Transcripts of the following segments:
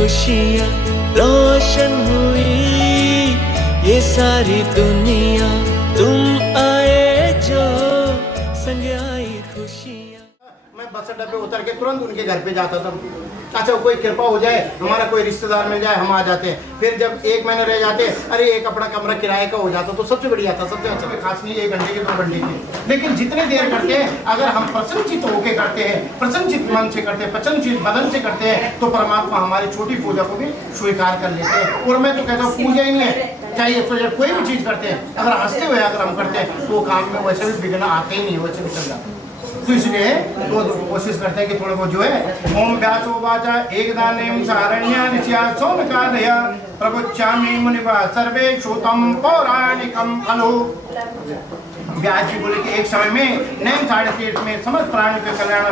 खुशियाँ रोशन हुई ये सारी दुनिया, तुम आए जो संग आई खुशियाँ। मैं बस अड्डे पे उतर के तुरंत उनके घर पे जाता था। अच्छा कोई कृपा हो जाए, हमारा कोई रिश्तेदार मिल जाए, हम आ जाते हैं। फिर जब 1 महीना रह जाते, अरे एक अपना कमरा किराए का हो जाता तो सबसे बढ़िया था, सबसे अच्छा। खास नहीं 1 घंटे के 2 घंटे के, लेकिन जितने देर करते हैं अगर हम प्रसन्नचित होके करते हैं, प्रसन्नचित मन से करते हैं, प्रसन्नचित बदन से करते हैं, तो परमात्मा हमारी छोटी पूजा को भी स्वीकार कर लेते हैं। और मैं तो कहता हूँ पूजा ही है चाहिए, तो जब कोई भी चीज़ करते हैं अगर हंसते हुए अगर हम करते हैं तो वो काम में वैसे भी विघ्न आते ही नहीं, वैसे भी चल जाता है। तो इसलिए तो कोशिश करते हैं कि थोड़ा बहुत जो है ओम व्यासो वाचा एकदानेम सारण्यानि स्यात्सोम कालया प्रवच्यामि मुनिवा सर्वे श्रुतम पौराणिकम खलु। व्यास जी बोले कि एक समय में नैन साढ़े तीर्थ में समस्त प्राणियों के कल्याण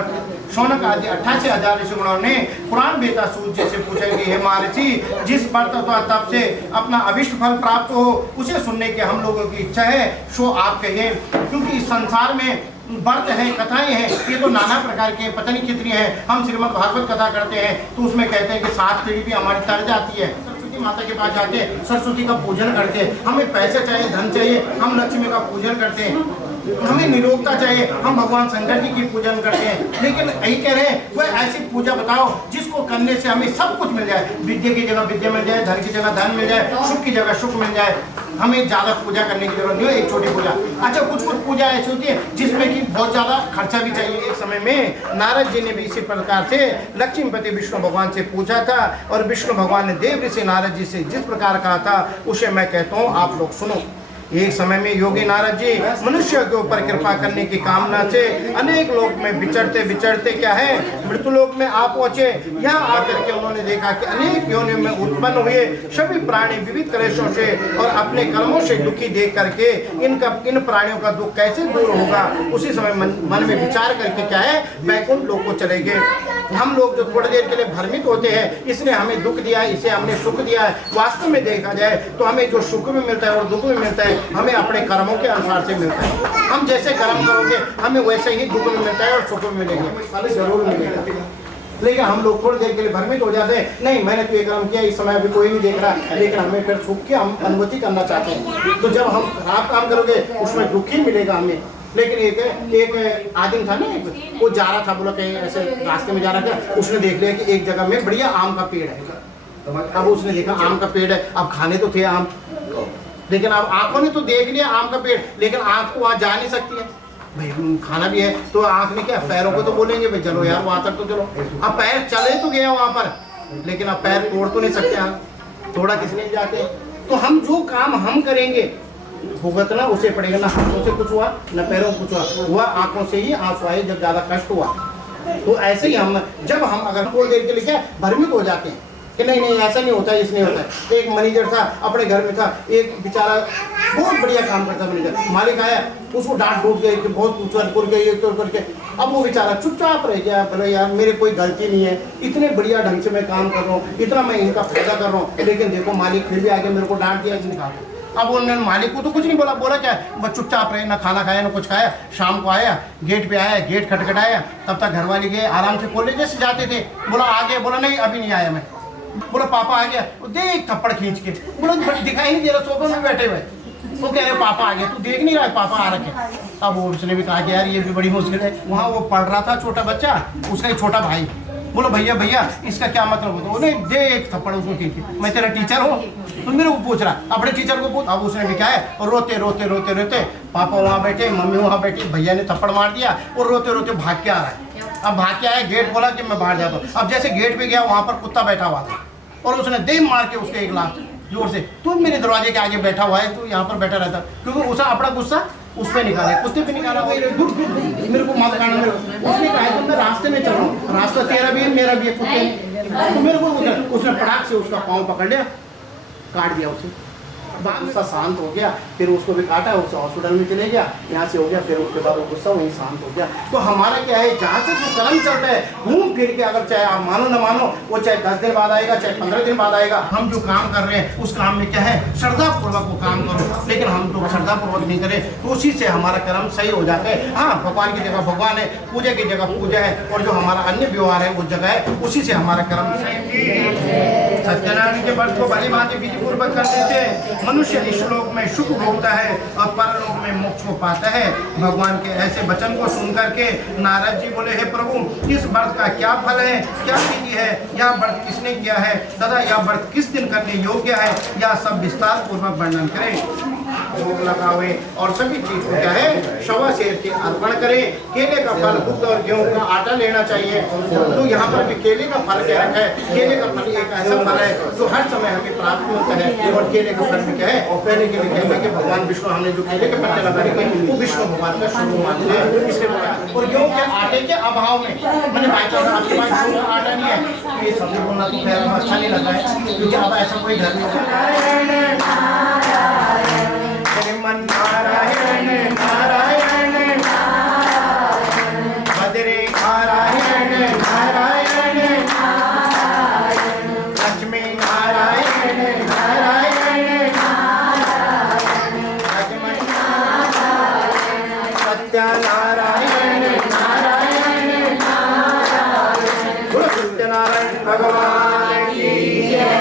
शौनक आदि 88,000 ऋषिगणों ने पुराण बेता सूत जैसे पूछा कि हे महर्षि, जिस व्रत अथवा तप से अपना अभिष्ट फल प्राप्त हो उसे सुनने की हम लोगों की इच्छा है, सो आप कहिए। क्योंकि इस संसार में व्रत है, कथाएं हैं, ये तो नाना प्रकार के पता नहीं कितनी है। हम श्रीमद् भागवत कथा करते हैं तो उसमें कहते हैं कि 7 पीढ़ी भी हमारी तर जाती है। सरस्वती माता के पास जाके सरस्वती का पूजन करते हैं। हमें पैसे चाहिए, धन चाहिए, हम लक्ष्मी का पूजन करते हैं। हमें निरोगता चाहिए, हम भगवान शंकर जी की पूजन करते हैं। लेकिन यही कह रहे हैं कोई ऐसी पूजा बताओ जिसको करने से हमें सब कुछ मिल जाए, विद्या की जगह विद्या मिल जाए, धन की जगह धन मिल जाए, सुख की जगह सुख मिल जाए, हमें ज़्यादा पूजा करने की जरूरत नहीं है, एक छोटी पूजा। अच्छा कुछ पूजा ऐसी होती है जिसमें कि बहुत ज़्यादा खर्चा भी चाहिए। एक समय में नारद जी ने भी इसी प्रकार से लक्ष्मीपति विष्णु भगवान से पूछा था और विष्णु भगवान ने देव ऋषि नारद जी से जिस प्रकार कहा था उसे मैं कहता हूँ आप लोग सुनो। एक समय में योगी नारद जी मनुष्य के ऊपर कृपा करने की कामना से अनेक लोक में विचरते विचरते क्या है मृत्युलोक में आ पहुंचे। यहाँ आकर के उन्होंने देखा कि अनेक योनियों में उत्पन्न हुए सभी प्राणी विविध क्लेशों से और अपने कर्मों से दुखी देख करके इन प्राणियों का दुख कैसे दूर होगा। उसी समय मन में विचार करके क्या है वैकुंठ लोक को चले गए। हम लोग जो थोड़ी देर के लिए भ्रमित होते हैं, इसने हमें दुख दिया है, इसे हमने सुख दिया है, वास्तव में देखा जाए तो हमें जो सुख भी मिलता है और दुख भी मिलता है हमें अपने कर्मों के अनुसार से मिलता है। हम जैसे कर्म करोगे हमें वैसे ही दुख भी मिलता है और सुख भी मिलेंगे, फल जरूर मिलेगा। लेकिन हम लोग थोड़ी देर के लिए भ्रमित हो जाते हैं, नहीं मैंने तो ये कर्म किया, इस समय अभी कोई नहीं देख रहा, लेकिन हमें फिर सुख की हम अनुभूति करना चाहते हैं। तो जब हम खराब काम करोगे उसमें दुख ही मिलेगा हमें। लेकिन एक आदमी था ना, वो जा रहा था, बोला कहीं ऐसे रास्ते में जा रहा था, उसने देख लिया कि एक जगह में बढ़िया आम का पेड़ है। अब उसने देखा आम का पेड़ है, अब खाने तो थे आम, लेकिन अब आंखों ने तो देख लिया आम का पेड़, लेकिन आंख तो वहाँ जा नहीं सकती है भाई, खाना भी है। तो आंख ने क्या, पैरों को तो बोलेंगे भाई चलो यार वहाँ तक तो चलो। अब पैर चले तो गया वहाँ पर, लेकिन अब पैर तोड़ तो नहीं सकते हम, थोड़ा किस लिए जाते। तो हम जो काम हम करेंगे भुगतना उसे पड़ेगा। ना हाथों से कुछ हुआ न पैरों से कुछ हुआ, आंखों से ही आंसू आए जब ज़्यादा कष्ट हुआ। तो ऐसे ही हम जब हम अगर थोड़ी देर के लिए क्या भ्रमित हो जाते हैं कि नहीं नहीं ऐसा नहीं होता है, इसलिए होता है। एक मैनेजर था अपने घर में था, एक बेचारा बहुत बढ़िया काम करता मैनेजर, मालिक आया उसको डांट डूट गई कि बहुत करके। अब वो बेचारा चुपचाप रह गया, बोले यार मेरी कोई गलती नहीं है, इतने बढ़िया ढंग से मैं काम कर रहा हूँ, इतना मैं इनका फायदा कर रहा हूँ, लेकिन देखो मालिक फिर भी आगे मेरे को डांट दिया इसने कहा। अब उन्होंने मालिक को तो कुछ नहीं बोला, बोला क्या बस चुपचाप रहे, ना खाना खाया ना कुछ खाया। शाम को आया, गेट पे आया, गेट खटखटाया, तब तक घरवाली गए आराम से कॉलेज जैसे जाते थे। बोला आ गया, बोला नहीं अभी नहीं आया मैं। बोला पापा आ गया, देख थप्पड़ खींच के। बोला दिखाई नहीं दे रहा, सोफे में बैठे हुए। वो कह रहे पापा आ गया, तू देख नहीं रहा है पापा आ रखे। अब वो उसने भी कहा कि यार ये भी बड़ी मुश्किल है। वहाँ वो पढ़ रहा था छोटा बच्चा, उसका एक छोटा भाई। बोलो भैया भैया इसका क्या मतलब होता है? दे एक थप्पड़ उसको खींच के, मैं तेरा टीचर हूँ, तो मेरे को पूछ रहा, अपने टीचर को पूछ। अब उसने भी क्या है, और रोते रोते रोते रोते पापा वहाँ बैठे, मम्मी वहाँ बैठी, भैया ने थप्पड़ मार दिया और रोते रोते भाग के आ रहा है। अब भाग के आया, गेट खोला कि मैं बाहर जाता हूँ। अब जैसे गेट पे गया वहाँ पर कुत्ता बैठा हुआ था और उसने दे मार के उसके एक लात जोर से, तू मेरे दरवाजे के आगे बैठा हुआ है, तू यहाँ पर बैठा रहता, क्योंकि उसका अपना गुस्सा उस पर निकाला, कुत्ते पे निकाला। मेरे को मत करना, मेरे उसने कहा तो मैं रास्ते में चल रहा हूँ, रास्ता तेरा भी है मेरा भी है, कुत्ते तो मेरे को उसने पटाख से उसका पाँव पकड़ लिया, काट दिया उसे। बाद में शांत हो गया, फिर उसको भी काटा, उससे हॉस्पिटल में चले गया, यहाँ से हो गया, फिर उसके बाद वो गुस्सा वहीं शांत हो गया। तो हमारा क्या है, जहाँ से जो कर्म चल रहा है घूम फिर के, अगर चाहे आप मानो न मानो, वो चाहे 10 दिन बाद आएगा, चाहे 15 दिन बाद आएगा, हम जो काम कर रहे हैं उस काम में क्या है, श्रद्धा पूर्वक वो काम करो। लेकिन हम तो श्रद्धा पूर्वक नहीं करें तो उसी से हमारा कर्म सही हो जाता है। हाँ, भगवान की जगह भगवान है, पूजा की जगह पूजा है, और जो हमारा अन्य व्यवहार है उस जगह है, उसी से हमारा कर्म सही। सत्यनारायण के व्रत को भली भांति विधि पूर्वक करने से मनुष्य इहलोक में सुख भोगता है और परलोक में मोक्ष को पाता है। भगवान के ऐसे वचन को सुन करके नारद जी बोले, हे प्रभु, इस व्रत का क्या फल है, क्या विधि है, यह व्रत किसने किया है तथा यह व्रत किस दिन करने योग्य है, यह सब विस्तार पूर्वक वर्णन करें। भोग लगावे और सभी चीज को क्या है, शवा शेर के अर्पण करें। केले का फल, दूध और गेहूं का आटा लेना चाहिए। तो यहाँ पर भी केले का फल क्या रखा है, केले का फल एक ऐसा फल है जो हर समय हमें प्राप्त होता है। और केले का फल में क्या है, और पहले के लिए कहते हैं कि भगवान विष्णु, हमने जो केले के पत्ते लगाए थे वो विष्णु भगवान का शुभ मानते हैं, इसलिए बोला। और गेहूं के आटे के अभाव में, मैंने बाई चांस आपके पास गेहूं का आटा नहीं है, ये सब बोलना तो खैर अच्छा नहीं लगा है, क्योंकि अब ऐसा कोई घर नहीं होता। श्रीमन नारायण नारायण बद्री नारायण नारायण लक्ष्मी नारायण नारायण लक्ष्मण सत्यनारायण नारायण सत्यनारायण भगवान की जय।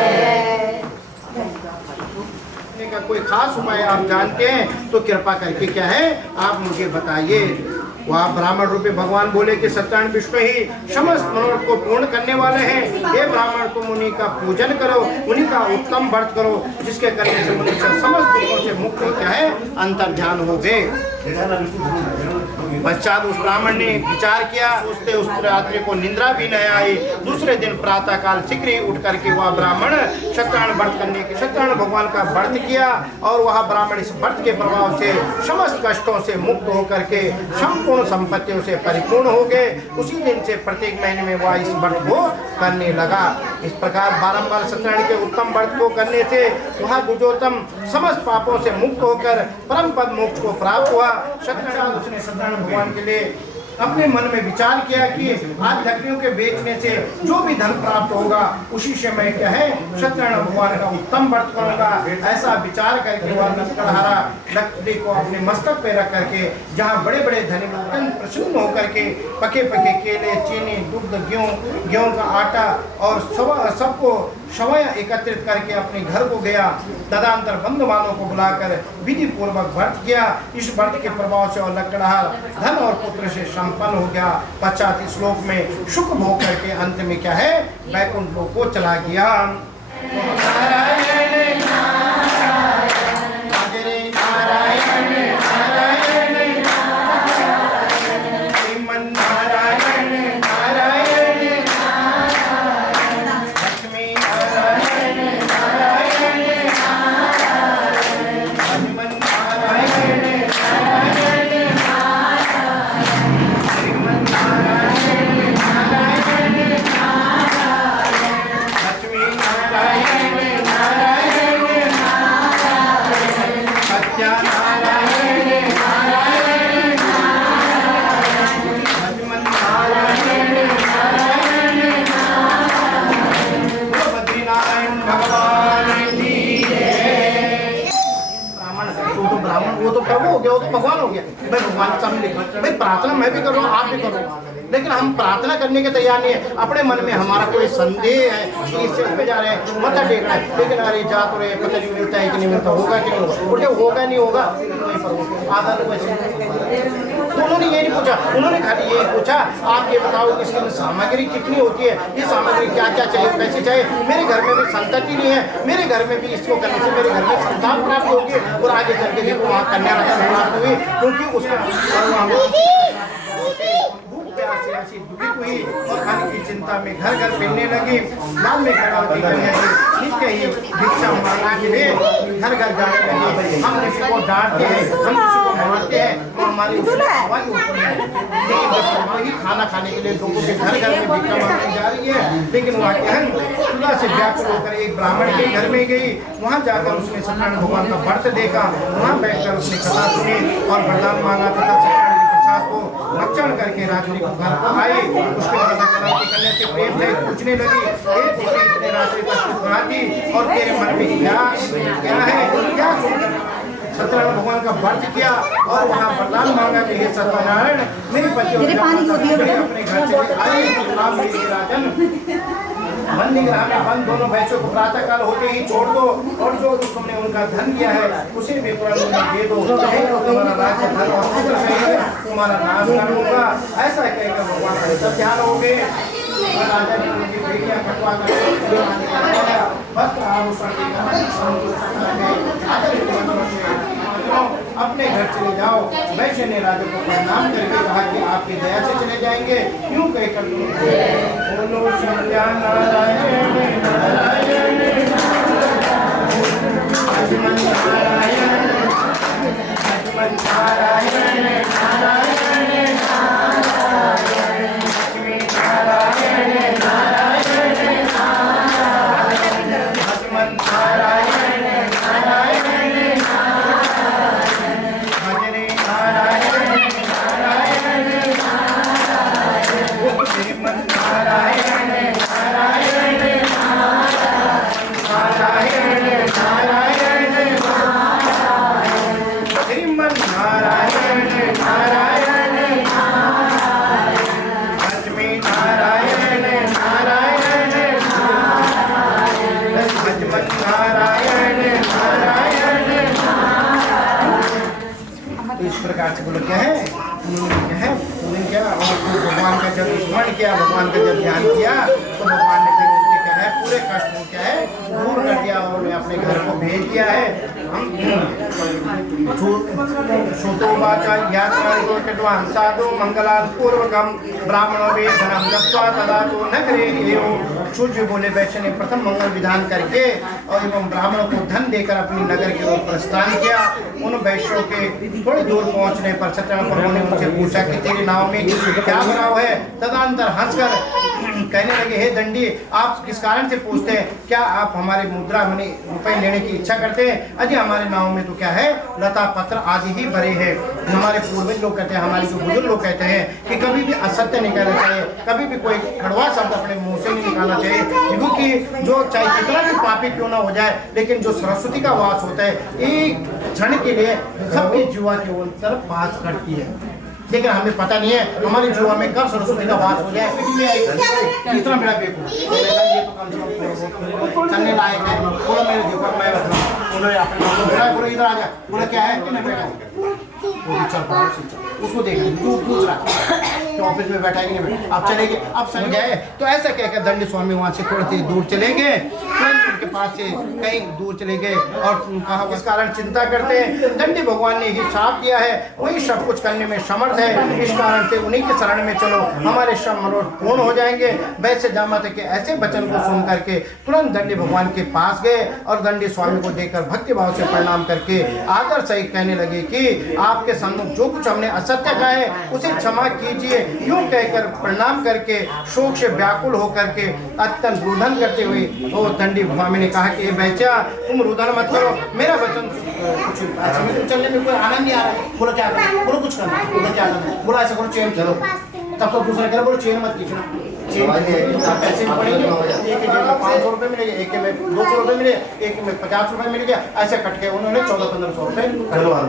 का कोई खास उपाय आप जानते हैं तो कृपा करके क्या है, आप मुझे बताइए। वहाँ ब्राह्मण रूपी भगवान बोले कि सत्यनारायण विष्णु ही समस्त मनोरथ को पूर्ण करने वाले हैं। हे ब्राह्मण, तुम उन्हीं का पूजन करो, उन्हीं का उत्तम व्रत करो, जिसके करने से मनुष्य समस्त दुखों से मुक्त क्या है, अंतर ध्यान हो गए। पश्चात उस ब्राह्मण ने विचार किया, उससे उस रात्रि को निद्रा भी न आई। दूसरे दिन प्रातः काल शीघ्र ही उठ करके वह ब्राह्मण सत्यनारायण व्रत करने के, सत्यनारायण भगवान का व्रत किया, और वह ब्राह्मण इस व्रत के प्रभाव से समस्त कष्टों से मुक्त होकर के संपूर्ण संपत्तियों से परिपूर्ण हो गए। उसी दिन से प्रत्येक महीने में वह इस व्रत को करने लगा। इस प्रकार बारंबार सत्यनारायण के उत्तम व्रत को करने से वह द्विजोत्तम समस्त पापों से मुक्त होकर परम पद मोक्ष को प्राप्त हुआ। सत्यनारायण, उसने सत्यनारायण भगवान के लिए अपने मन में विचार किया कि आज लकड़ियों के बेचने से जो भी धन प्राप्त होगा उसी से मैं क्या है, सत्यनारायण भगवान का उत्तम व्रत करूंगा। ऐसा विचार करके वह लकड़हारा लकड़ी को अपने मस्तक पे रख करके, जहाँ बड़े बड़े धनी लोग अत्यंत प्रसन्न होकर के पके पके केले, चीनी, दूध, गेहूं का आटा और सबको समय एकत्रित करके अपने घर को गया। तदंतर बंधुवानों को बुलाकर विधि पूर्वक व्रत किया। इस व्रत के प्रभाव से और लकड़हार धन और पुत्र से संपन्न हो गया। पश्चात इस श्लोक में सुख भोग करके अंत में क्या है, वैकुंठ लोक को चला गया। नारायण नारायण नारायण नारायण श्रीमन नारायण नारायण लक्ष्मी नारायण नारायण लक्ष्मण नारायण नारायण श्रीमन नारायण नारायण लक्ष्मी नारायण नारायण सत्यनारायण नारायण लक्ष्मण नारायण नारायण बद्रीनारायण भगवान की जय। ब्राह्मण वो तो प्रभु हो गया, वो तो भगवान हो गया। भाई भगवान सब लिख, भाई प्रार्थना मैं भी कर रहा हूँ, आप भी करो, लेकिन हम प्रार्थना करने के तैयार नहीं है। अपने मन में हमारा कोई संदेह है कि इस चीज पे जा रहे हैं, मत्था टेकना है, लेकिन अरे जा तो रहे, पता नहीं मिलता है कि नहीं मिलता, होगा कि नहीं होगा, बोले होगा नहीं होगा, आधा लोग ऐसे। तो उन्होंने ये नहीं पूछा, उन्होंने खाली ये पूछा, आप ये बताओ कि इसकी सामग्री कितनी होती है, ये सामग्री क्या क्या चाहिए, कैसे चाहिए। मेरे घर में भी संतति नहीं है, मेरे घर में भी इसको करने से मेरे घर में संतान प्राप्त होगी, और आगे चल के देखो वहाँ कन्या प्राप्त हुई, क्योंकि उसका ऐसी दुखित हुई और खाने की चिंता में घर घर फिरने लगी। बाद में कड़ावती करने लगी, नित्य ही भिक्षा मांगने के लिए घर घर जाने लगी। हम किसी को डांटते हैं, हम किसी को घुमाते हैं तो हमारी हवा के ऊपर है। लेकिन जब वही खाना खाने के लिए लोगों के घर घर में भिक्षा मांगने जा रही है, लेकिन वहाँ क्या है खुदा से व्याकुल होकर एक ब्राह्मण के घर में गई। वहाँ जाकर उसने सत्यनारायण भगवान का व्रत देखा, वहाँ बैठकर उसने कथा सुनी और वरदान मांगा तथा सत्यनारायण के प्रसाद को भक्षण करके रात्रि को घर पर आई। उसके बाद कन्या से प्रेम से पूछने लगी, एक बेटी इतने रात्रि तक कहाँ थी और तेरे मन में क्या है, क्या सत्यनारायण भगवान का व्रत किया और वहाँ वरदान मांगा कि हे सत्यनारायण मेरी पति अपने घर चले आए। राम राजन बंदी ग्रह में बंद दोनों भैंसों को प्रातः काल होते ही छोड़ दो और जो तुमने उनका धन दिया है उसे भी तुरंत उन्हें दे दो, तुम्हारा राज्य धन और पुत्र सहित तुम्हारा नाश कर दूंगा। ऐसा कहकर भगवान का सब ध्यान हो गए। राजा ने उनकी बेटियां कटवा कर वस्त्र आभूषण अपने घर चले जाओ। वैश्य ने राजा को प्रणाम करके कहा कि आपकी दया से चले जाएंगे। यूं कहकर बोलो सत्यानारायण नारायण लक्ष्मण नारायण लक्ष्मण नारायण नारायण नारायण लक्ष्मी नारायण नारायण नारायण लक्ष्मण नारायण नारायण बोलो क्या है क्या और भगवान का जब स्मरण किया, भगवान का जब ध्यान किया तो भगवान ने फिर उनके क्या है पूरे कष्ट को क्या है दूर कर दिया और उन्हें अपने घर को भेज दिया है। साधु मंगलाल पूर्वकम ब्राह्मणों वे धनम दत्वा तदा तो नगरे एवं सूर्य बोले वैश्य ने प्रथम मंगल विधान करके और एवं ब्राह्मणों को धन देकर अपनी नगर की ओर प्रस्थान किया। उन वैश्यों के थोड़ी दूर पहुंचने पर सत्यनारायण प्रभु ने उनसे पूछा कि तेरे नाव में क्या भराव है। तदनंतर हंसकर कहने लगे, हे दंडी आप किस कारण से पूछते हैं, क्या आप हमारे मुद्रा मनी रुपए लेने की इच्छा करते हैं? अजय हमारे नाव में तो क्या है लता पत्र आदि ही भरे हैं। हमारे पूर्वज लोग कहते हैं, हमारे जो बुजुर्ग लोग कहते हैं कि कभी भी असत्य नहीं कहना चाहिए, कभी भी कोई कड़वा शब्द अपने मुंह से नहीं निकालना चाहिए, क्योंकि जो चाहे कितना भी पापी क्यों ना हो जाए लेकिन जो सरस्वती का वास होता है एक क्षण के लिए सबके जीवा के तरफ वास करती है। लेकिन हमें पता नहीं है हमारी जुआ में कब सरस्वती का वास हो जाए। कितना बड़ा बेवकूफ ये तो कम से कम चलने लायक है। बोलो मेरे देखो मैं बताऊँ बोलो इधर आ जा। बोला क्या है कि नहीं बेटा चल पड़ा उसको देख तू पूछ रहा तो ऑफिस में बैठा है कि नहीं बैठा। अब चले गए अब समझ आए तो ऐसा कहकर दंडी स्वामी वहाँ से थोड़ी देर दूर चले गए, उनके पास से कहीं दूर चले गए और कहा इस कारण चिंता करते हैं। दंडी भगवान ने ही साफ किया है, वही सब कुछ करने में समर्थ है, इस कारण से उन्हीं के शरण में चलो हमारे सब मनोरथ पूर्ण हो जाएंगे। वैसे जामाता के ऐसे वचन को सुन करके तुरंत दंडी भगवान के पास गए और दंडी स्वामी को देखकर भक्ति भाव से प्रणाम करके आदर सहित कहने लगे कि आपके सम्मुख जो कुछ हमने असत्य कहा है उसे क्षमा कीजिए। यूं कहकर प्रणाम करके शोक से व्याकुल होकर के अत्यंत रुदन करते हुए वो दंडी स्वामी ने कहा कि बेचा तुम रुदन मत करो, मेरा वचन कुछ तुम चलने में कोई आनंद नहीं आ रहा है। बोलो क्या करना, बोलो कुछ करना, बोलो क्या करना, बोलो ऐसा करो चेन चलो। तब तो दूसरा कह बोलो चेन मत खींचना, चेन पैसे पड़ेंगे, एक के जेब में 500 रुपये मिलेंगे, एक के में 200 रुपये मिले, एक में 50 रुपये मिल गया। ऐसे कट के उन्होंने 1400-1500 रुपये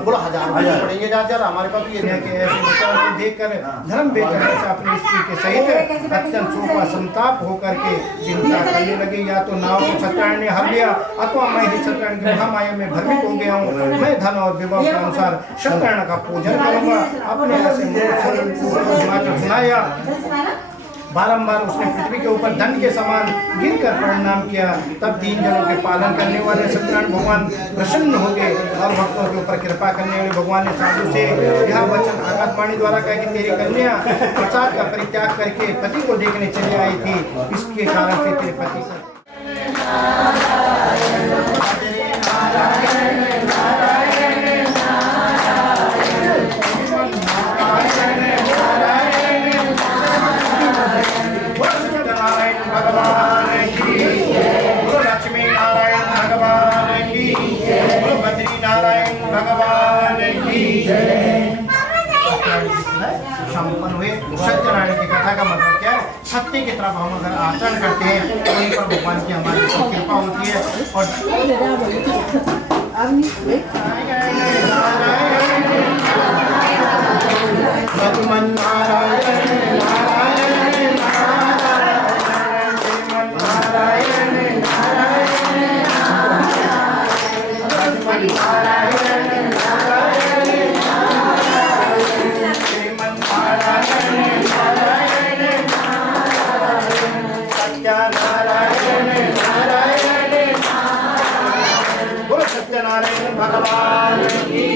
बोलो 1000 पड़ेंगे। ज़्यादा हमारे पास ये है कि ऐसे बच्चों को देख कर धर्म बेचकर ऐसा अपनी स्त्री के सहित अत्यंत शोक व संताप होकर के चिंता करने लगे। या तो नाव को सत्यनारायण ने हर लिया अथवा मैं ही सत्यनारायण की महामाया में भ्रमित हो गया हूँ। मैं धन और विभव के अनुसार सत्यनारायण का पूजन करूँगा। अपने ऐसे सुनाया बारंबार उसने पृथ्वी के ऊपर दंड के समान गिरकर प्रणाम किया। तब 3 जनों के पालन करने वाले सत्यनारायण भगवान प्रसन्न हो गए और भक्तों के ऊपर कृपा करने वाले भगवान ने साधु से यह वचन आकाशवाणी द्वारा कहा कि तेरी कन्या प्रसाद का परित्याग करके पति को देखने चली आई थी, इसके कारण से तेरे पति का सत्य की तरफ हम अगर आचरण करते हैं तो वहीं पर भगवान की हमारी कृपा होती है। सत्यनारायण भगवान की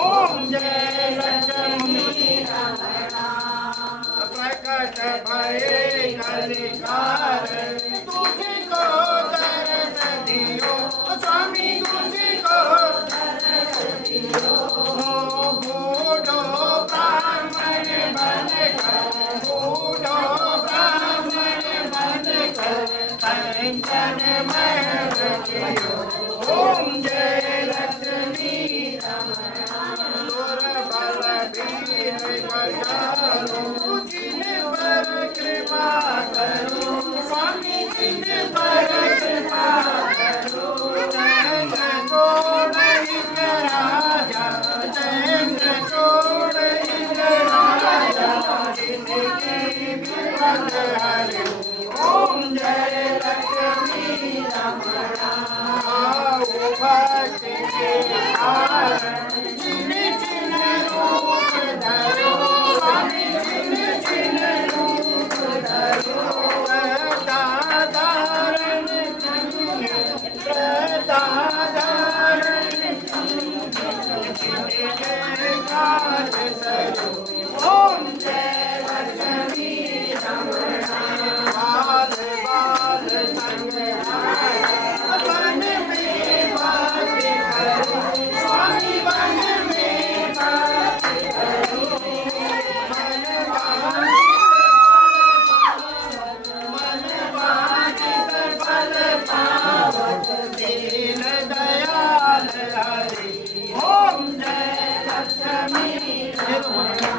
ओम जय लक्ष्मी प्रकट भये कलिकार तुझको दर्श दियो स्वामी तुझको दर्श दियो बूढ़ो ब्राह्मण बनकर बूढ़ो ब्राह्मण बनकर कंचन महल कियो। ओम जय लक्ष्मी जिन पर कृपा करो स्वामी जिन पर कृपा करो चैन छोड़ इक राजा चैन छोड़ इक राजा जिनकी विपद हरे। ओम जय लक्ष्मी रमणा भक्ति के कारण जिन जिन रूप धरो स्वामी जिन जिन रूप धरो दाधारण जयकार सरो। ओम जय लक्ष्मी रमणा बाल बाल संग वन में बात करो स्वामी वन में बात करो मन वांछित फल पावत दीन दयाल हरि। ओम जय लक्ष्मी रमणा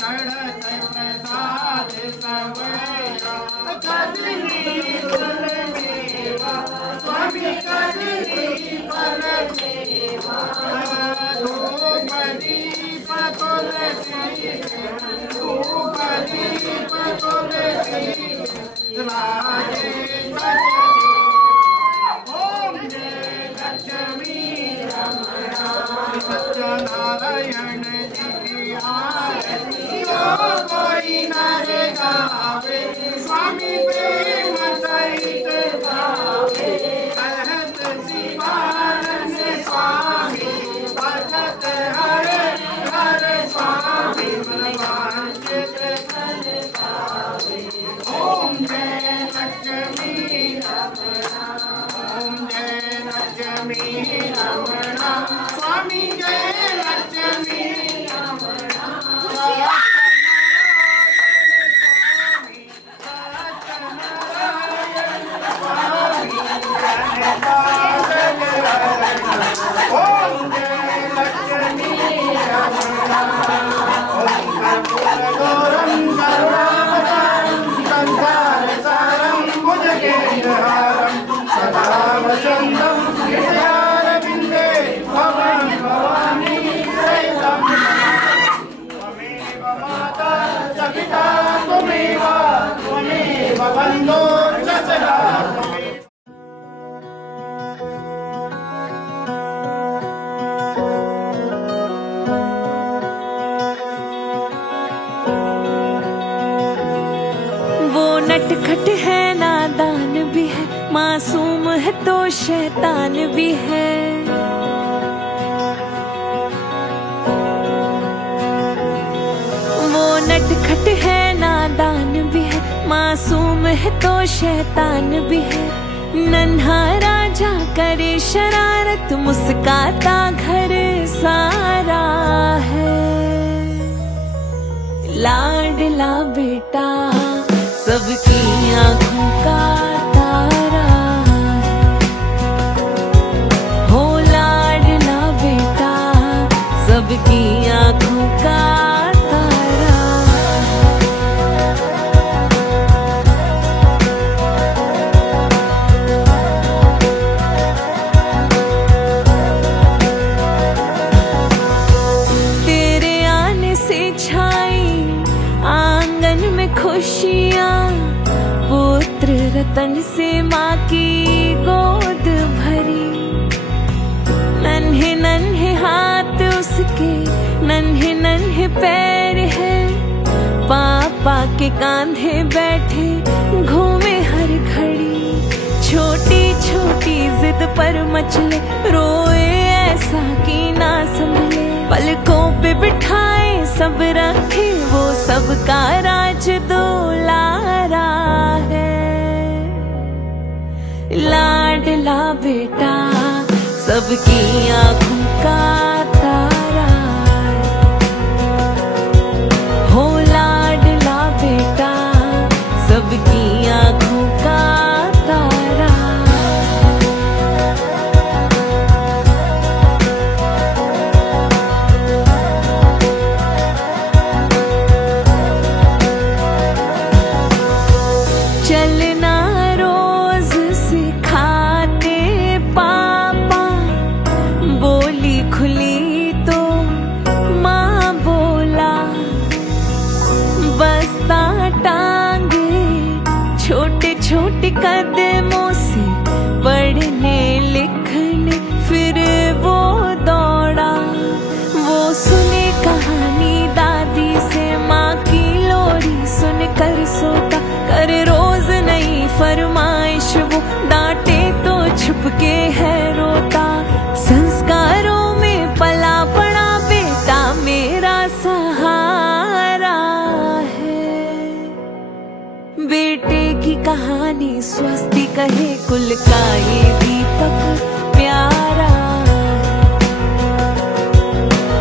कड़त प्रसाद सवैया कदली फल मेवा स्वामी कदली फल मेवा धूपदी तुलसी धूपदी तुलसी राजे बजनी। ओम जय लक्ष्मी रमणा सत्यनारायण जी की आरती जो कोई नर गावे स्वामी प्रेम सहित गावे कहत शिवानंद स्वामी भगत हरे हरे स्वामी मन वांछित फल पावे। ओम जय लक्ष्मी रमणा ओम जय लक्ष्मी रमणा स्वामी जय लक्ष्मी रमणा ओम जय लक्ष्मी रमणा ओम कर्पूरगौरं करुणावतारं संसारसारं भुजगेन्द्रहारं मासूम है तो शैतान भी है। वो नटखट है नादान भी है, मासूम है तो शैतान भी है। नन्हा राजा करे शरारत, मुस्काता घर सारा है। लाडला बेटा सबकी आँखों का तारा है। हो लाडला बेटा सबकी आँखों का तारा है। तेरे आने से छाई आंगन में खुशियाँ, पुत्र रतन से माँ की गोद भरी। नन्हे नन्हे हाथ उसके, नन्हे नन्हे पैर है। पापा के कांधे बैठे घूमे हर घड़ी। छोटी छोटी जिद पर मचले, रोए ऐसा कि ना संभले। पलकों पे बिठाए सब रखे, वो सबका राज दुलारा है। लाडला बेटा सबकी आँखों का तारा है। हो लाडला बेटा सबकी आँखों का तारा है। चलना रोज सिखाते पापा, बोली खुली तो माँ बोला। बस्ता टांगे छोटे छोटे कदमों से, पढ़ने लिखने फिर वो दौड़ा। वो सुने कहानी दादी से, माँ की लोरी सुनकर सोता। करे रोज नई फरमाइश वो, डांटे तो छुपके है रोता। संस्कारों में पला पड़ा बेटा मेरा सहारा है। बेटे की कहानी स्वस्ति कहे, कुल का ये दीपक प्यारा है।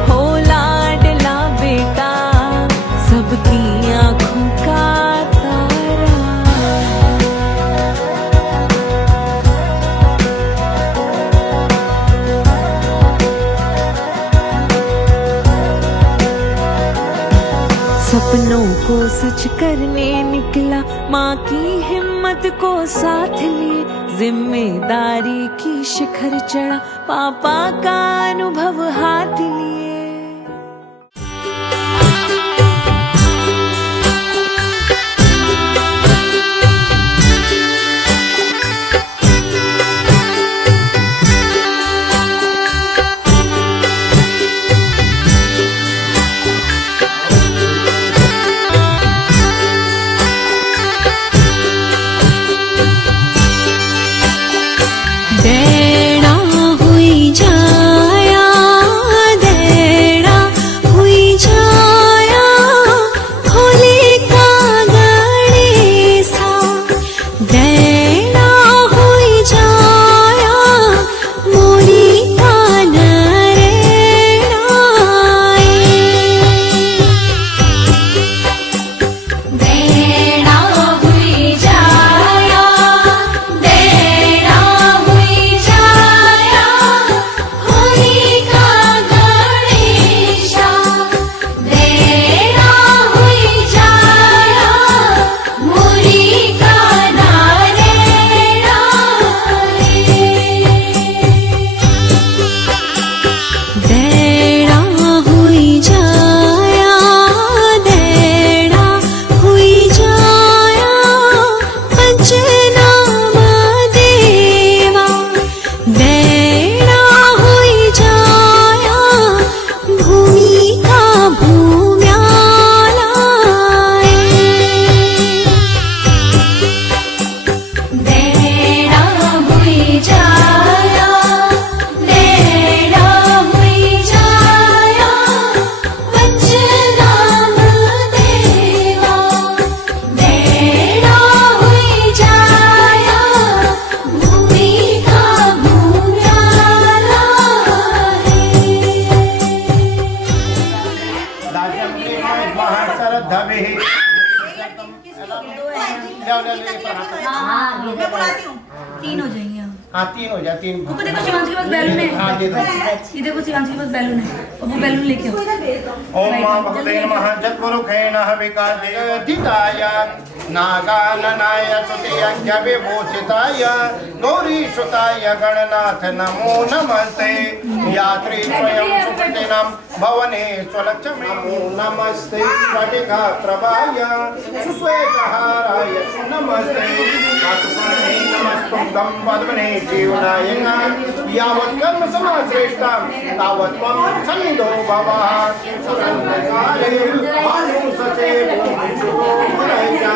हो लाडला बेटा सबकी आँखों का तारा है। सपनों को सच करने निकला, माँ की हिम्मत को साथ लिए। जिम्मेदारी की शिखर चढ़ा, पापा का अनुभव हाथ लिए। देना हुई जाया, देना हुई जाया, खोली का गणेशा। देना हुई जाया, मोरी कान रेणाए। देना हुई जाया, देना हुई जाया, हाँ 3 हो जाए 3। देखो शिवांश के पास बैलून है। हाँ दे दो। ये देखो शिवांश के पास बैलून है और वो बैलून लेके आओ। ओम मां भगवते नमः जत्पुरुखेण हविकादिताय नागाननाय स्तुतियज्ञ विभूषिताय गौरीसुताय गणनाथ नमो नमस्ते यात्री स्वयं सुकृतिनां भवने स्वलक्ष्मी नमो नमस्ते स्फटिकाप्रभाय सुश्वेतहाराय नमस्ते आत्मने नमस्तुभ्यं पद्मने जीवनाय यावत् कर्म समाश्रेष्ठं तावत् त्वं सन्निधो भवः सर्वकाले भानुसचे भूमिषुतो मनय्या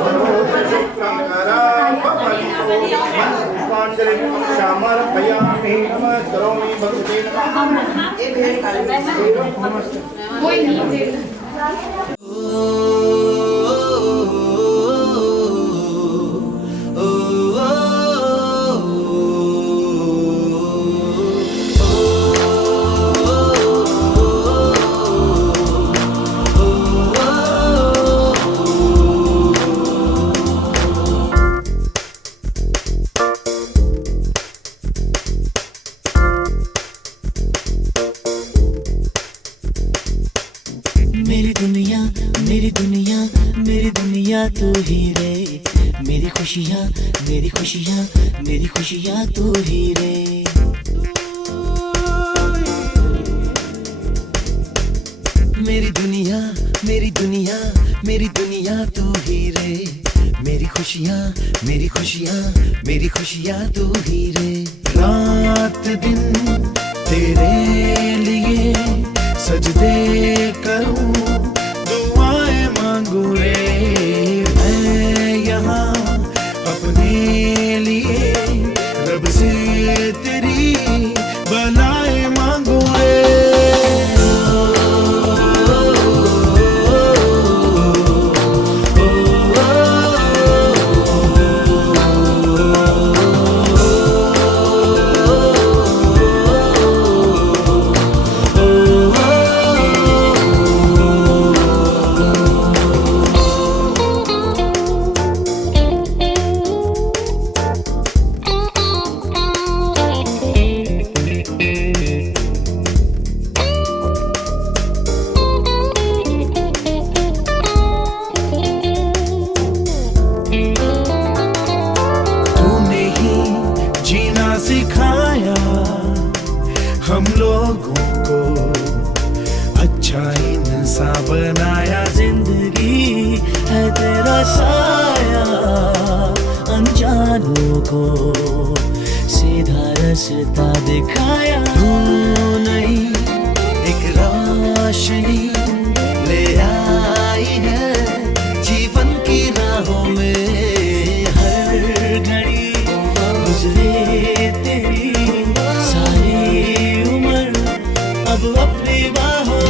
मनोदशुक्तं करावपन्तो मनोपाञ्जलिं समर्पयामि नमस्करोमि भगवते मेरी दुनिया मेरी दुनिया मेरी दुनिया तू ही रे, मेरी खुशियाँ मेरी खुशियाँ मेरी खुशियाँ तू ही रे। मेरी दुनिया मेरी दुनिया मेरी दुनिया तू ही रे, मेरी खुशियाँ मेरी खुशियाँ मेरी खुशियाँ तू ही रे। रात दिन तेरे लिए सजदे करूं दुआएं मांगू रे, मैं यहाँ अपने लिए रब से तेरी बनाए मांगू रे। सिखाया हम लोगों को अच्छा इंसान बनाया, जिंदगी है तेरा साया, अनजानों को सीधा रास्ता दिखाया। तू नहीं एक रोशनी ले आई है जीवन की राहों में, हर घड़ी गुजरे तेरी सारी उम्र अब अपनी बाहों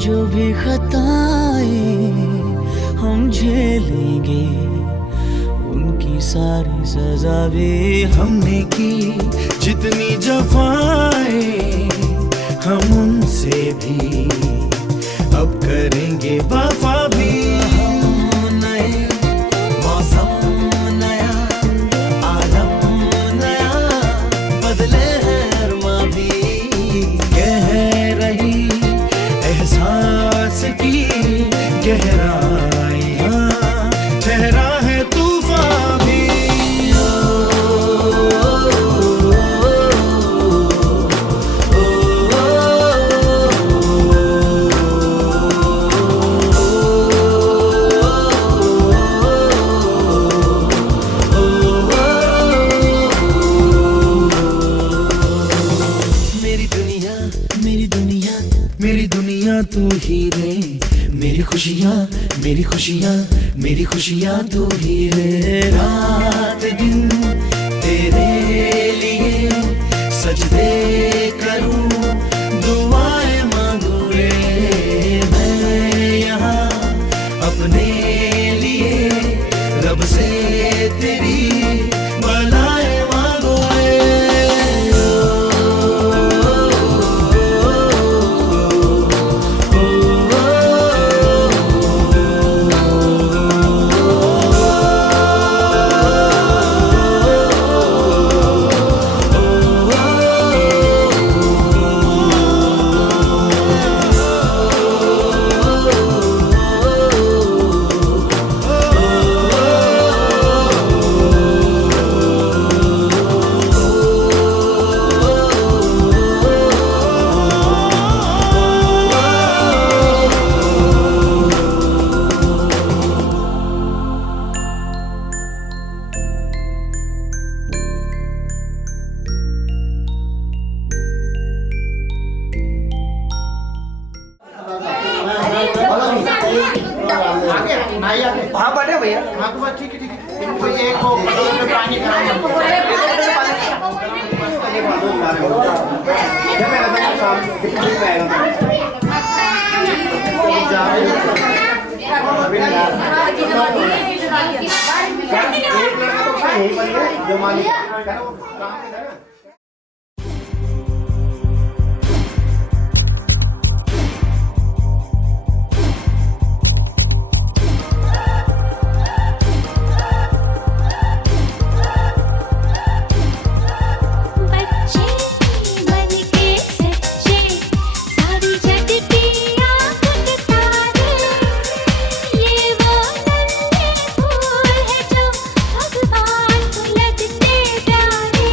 जो भी खताएं हम झेलेंगे, उनकी सारी सजा भी हमने की। जितनी जफाएं हम उनसे भी अब करेंगे वफा भी। नए मौसम नया, आलम नया, बदले हैं अरमा भी, कह रही एहसास की गहराइयाँ, ठहरा है तूफान भी। मेरी दुनिया तू ही रे, मेरी खुशियाँ मेरी खुशियाँ मेरी खुशियाँ तू ही रे। रात दिन तेरे लिए सजदे करूं, दुआएं मांगू रे। मैं यहाँ अपने लिए रब से तेरी भलाएं मांगू रे। आगे भाई आगे हाँ बढ़िया भैया। हाँ तो बस ठीक है कोई एक हो में पानी जो मालिक बच्चे मन के सच्चे सारी जग की आंख तारे, ये वो नन्हे फूल है जो भगवान को लगते प्यारे।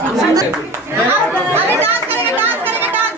अभी डांस करेंगे डांस करेंगे डांस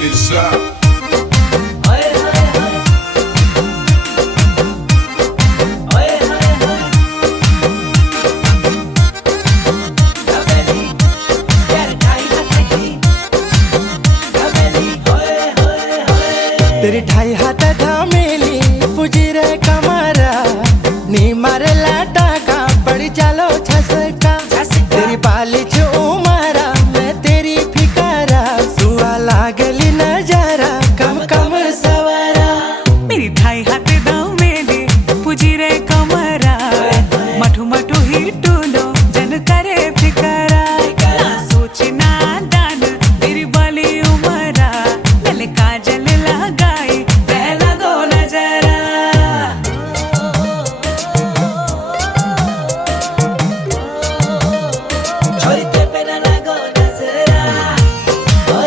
this up. तेरी ढाई हाथ धामेली पुजी रे कमरा नी मारे लाटा का पड़ी चालो छसका तेरी पाली छो उमरा मैं तेरी फिकारा सुआ लागली नजारा कम कम सवारा मेरी ढाई हाथ दामेली पुजी रे कमरा मठू मठू ही टूलो जन करे फिकरा ना सोच ना दान तेरी बाली उमरा नले काजल लगाई पहला दो नजरा छोरी ते पहला लगो नजरा ओ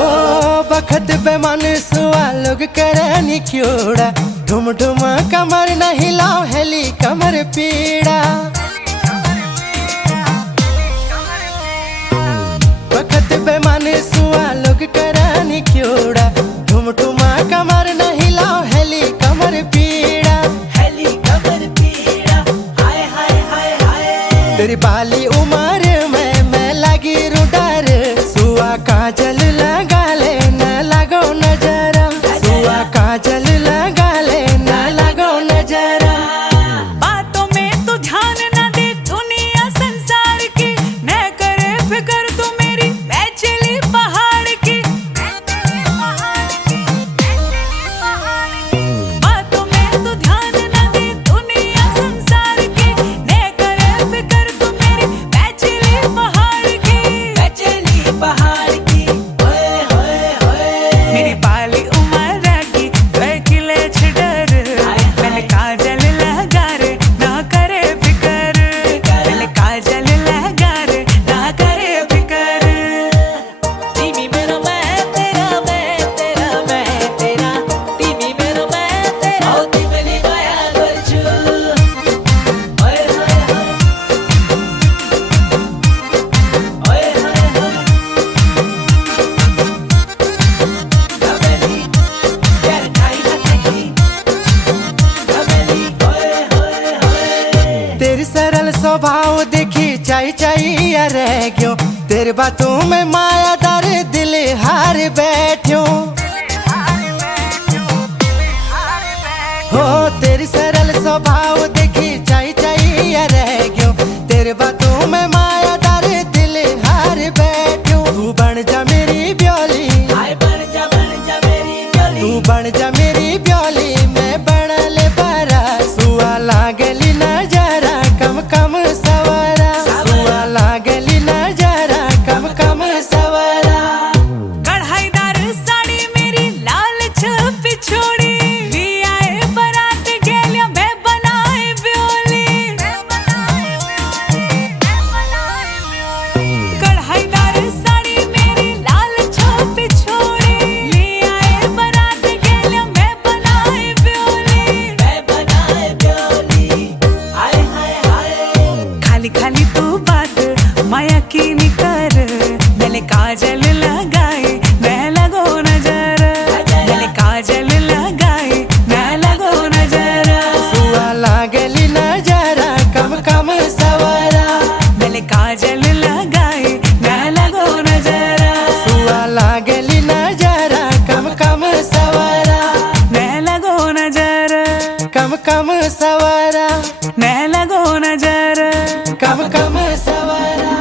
ओ बखत बेमान सुआ लोग करनी क्योड़ा ढुम ढुम कमर न हिलाओ हेली कमर पीड़ा बखत बेमान सुआ लोग करनी क्योड़ा ढुम ढुम कमर न हिलाओ हेली कमर पीड़ा तेरी बाली उमर में मैं लगी रुडर सुआ काजल लगा ले न लगो नजरा सुआ काजल लगा ले न लगो नजरा बातों में तू ध्यान ना दे दुनिया संसार की न करे फिक्र तू मेरी बैचली पहाड़ की बातों में तू ध्यान ना दे दुनिया संसार की न करे फिक्र तू मेरी बैचली पहाड़ की मेरी बाली उमर की किले छडर मैंने काजल लगा रे ना करे फिकर मैंने काजल लगा रे ना करे फिकर टीमी मेरा मैं तेरा टीमी मेरा मैं तेरा ओ टीमली माया करजू ओए होए ओए होए गबली यार ढाई हटकी गबली ओए होए तेरी सरल स्वभाव देखी चाई चाई रह गयो तेरे बातों में मायादार दिल हार बैठो हो तेरी सरल स्वभाव देखी चाई चाई रह गयो तेरे बातों में मायादार दिल हार बैठो तू बन जा मेरी ब्योली आए बन जा मेरी ब्योली तू बन जा मेरी ब्योली मैं बन ले बारा सुआ लागली नजारा कम कम सवारा सुआ लागली नजारा कम कम सवारा कढ़ाईदार साड़ी मेरी लाल छप छोड़ी ली आए बारात गेलिया मैं बनाए ब्योली कढ़ाईदार साड़ी मेरी लाल छप छोड़ी ली आए बारात गेलिया मैं बनाए ब्योली आए हाय हाय खाली खाली तू बात माया की निकर मैंने काजल लगाई मैं लगो नजर मैंने काजल लगाई मैं लगो नजर सुआ लागली नजारा कम कम सवारा मैंने काजल लगाई मैं लगो नजर सुआ लागली नजारा कम कम सवारा मैं लगो नजर कम कम सवारा मैं लगो नजर कम कम सवारा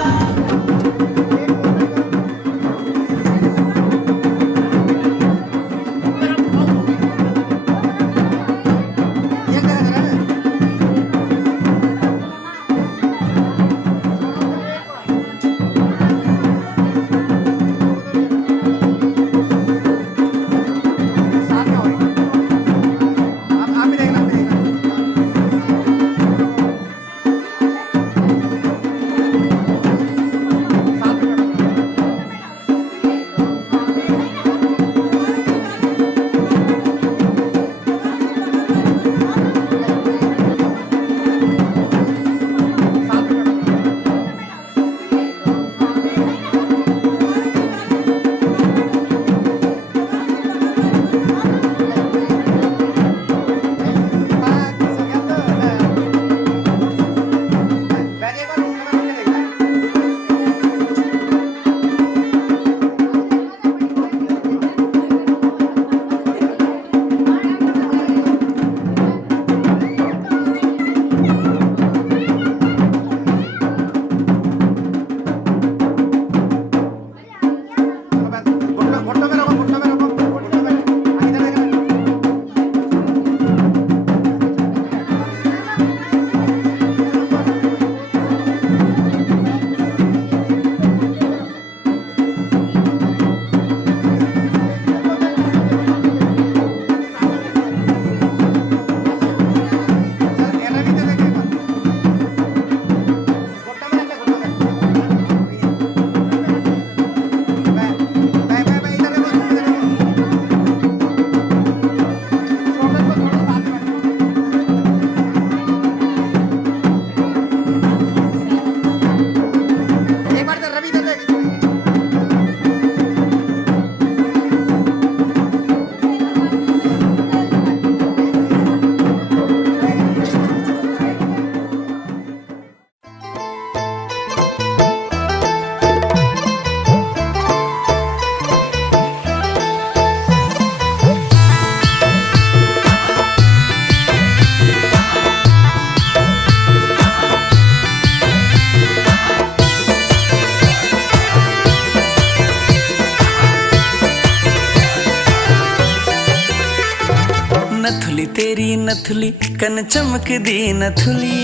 नथुली तेरी नथुली कन चमकदी नथुली,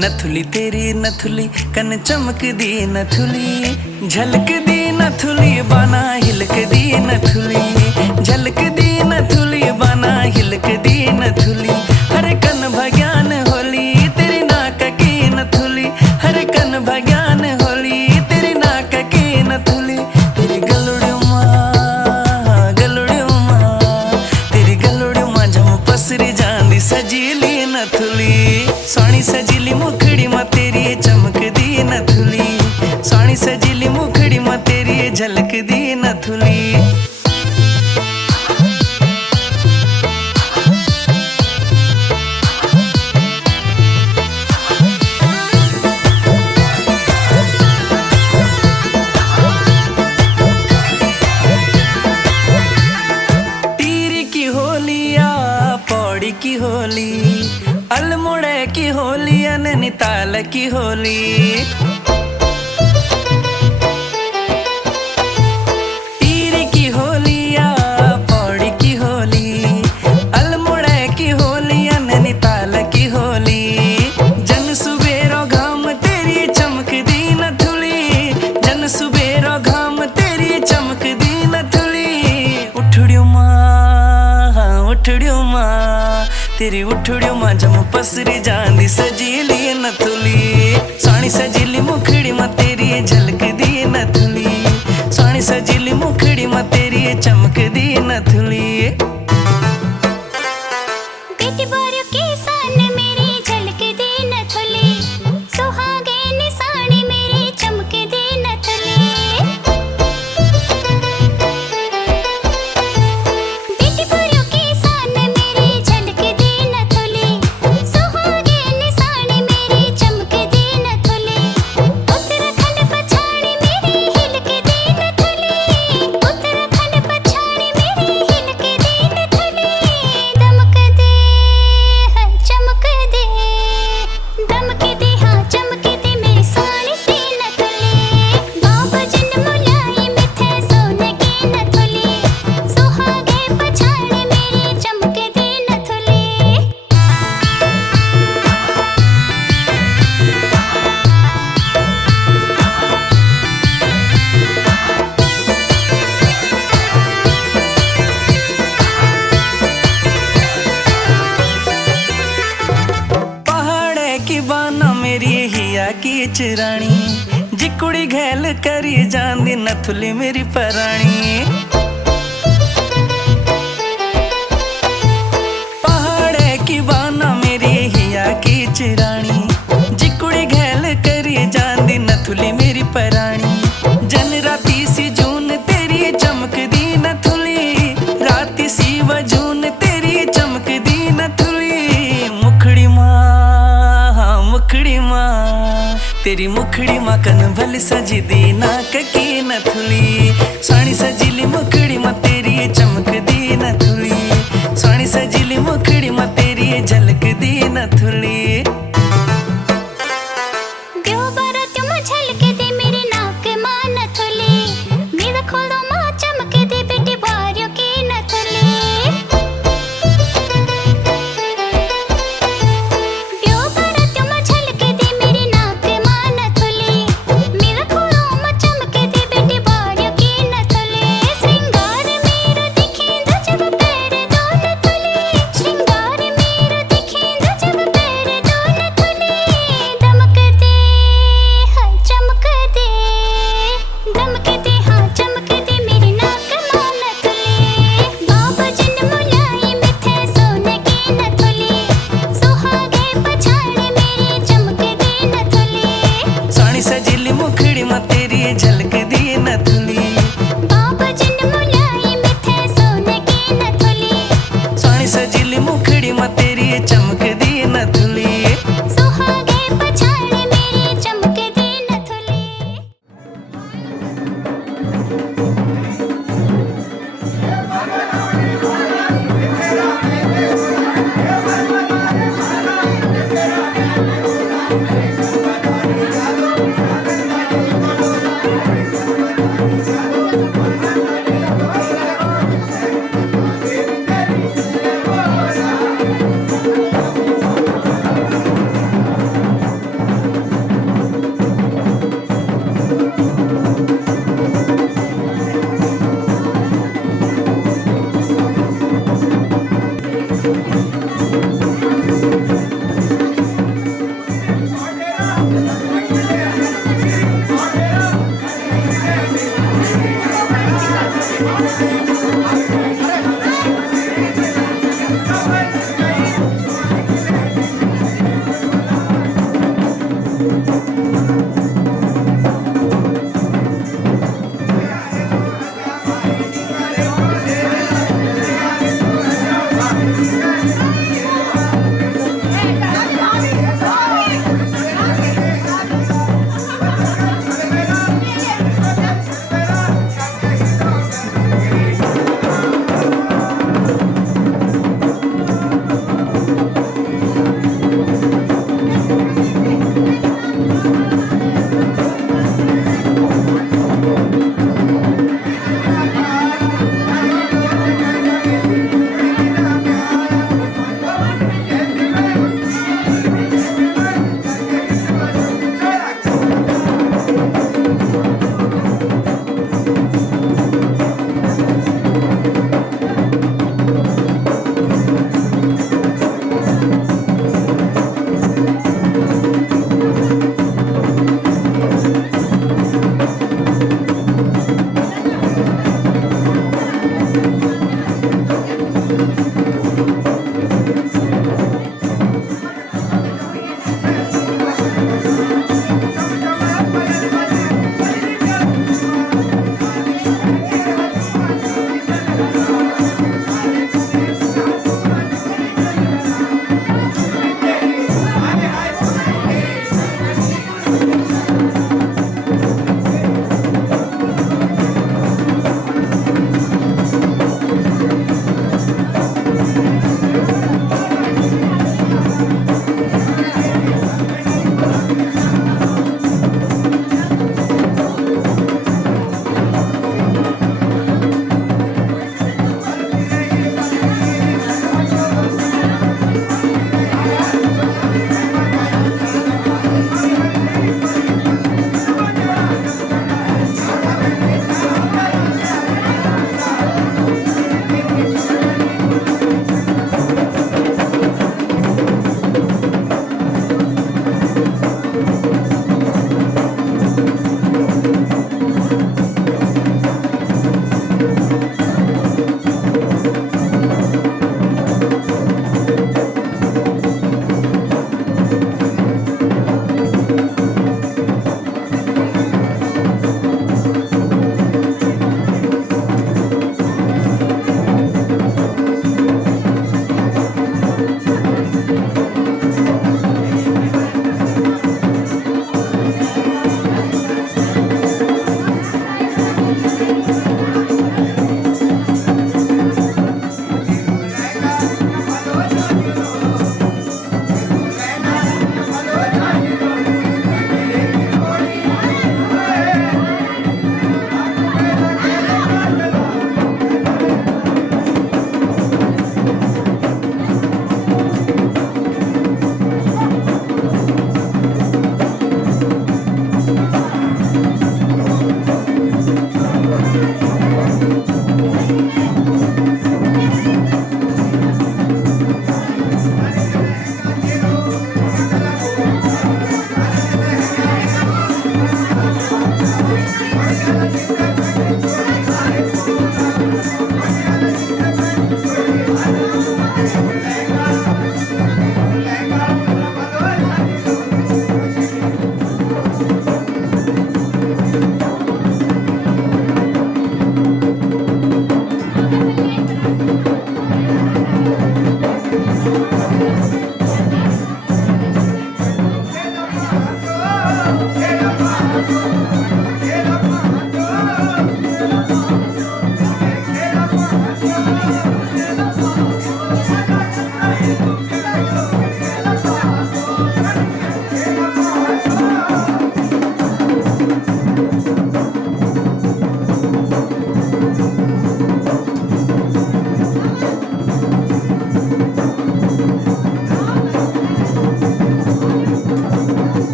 नथुली तेरी नथुली कन चमकदी नथुली, झलकदी नथुली बाना हिलकदी नथुली, झलकदी नथुली बाना हिलकदी नथुली, हर कन भग्यान होली तेरी नाक की नथुली, हर कन भग्यान होली तेरी नाक की नथुली, तेरी गलुड़ियों तेरी गलुड़ियों झम पसरी जांदी सजीली नथुली, सोनी सजीली मुखड़ी मां तेरी चमकदी नथुली, सोनी सजीली मुखड़ी मां तेरी झलकदी नथुली। की होली अल्मोड़े की होली नैनीताल की होली, टीरी की होली या पौड़ी की होली, अल्मोड़े की होली नैनीताल की होली, जन सुबेरो घाम तेरी चमकदी नथुली, जन सुबेरो घाम तेरी चमकदी नथुली, उठड़ियों मां तेरी उठड़ियों मां जम पसरी जांदी सजीली नथुली, सोनी सजीली मुखड़ी मां तेरी झलकदी नथुली, सोनी सजीली मुखड़ी मां तेरी चमकदी नथुली। बेटी बारियों के सान मेरी झलकदी नथुली, सुहागे निशानी मेरी चमकदी नथुली, बेटी बारियों के सान मेरी झलकदी नथुली, सुहागे निशानी मेरी चमकदी नथुली, उत्तराखंड पछाड़ी मेरी हिलकदी नथुली, उत्तराखंड पछाड़ी मेरी हिलकदी नथुली, दमकदे है चमकदे, दमकदे हाँ चमकदे मेरी सोनी सी नथुली, बाबा जन मुलाई मिथे सोने की नथुली, सुहागे पछाड़ी मेरी चमकदी नथुली। पहाड़े की बाना मेरी हिया की चिरानी, जिकुड़ी घैल करी जांदी नथुली मेरी परानी, पहाड़े की बाना मेरी हिया की चिरानी, जिकुड़ी घैल करी जांदी नथुली मेरी परानी, जन राती सी जून तेरी चमकदी नथुली, राती सी वजून तेरी चमकदी नथुली, मुखड़ी मां तेरी मुखड़ी मां कन भल सजदी नाक की नथुली, सोनी सजीली मुखड़ी मां तेरी चमकदी नथुली, सोनी सजीली मुखड़ी मां तेरी झलकदी नथुली। ब्यो बारातियों मां झलकदे मेरी नाक मां नथुली, मेरा खोड़ो मां चमकदे बेटी बारियों की नथुली, ब्यो बारातियों मां झलकदे मेरी नाक मां नथुली, मेरा खोड़ो मां चमकदे बेटी बारियों की नथुली, श्रृंगार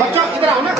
बच्चों इधर आओ ना।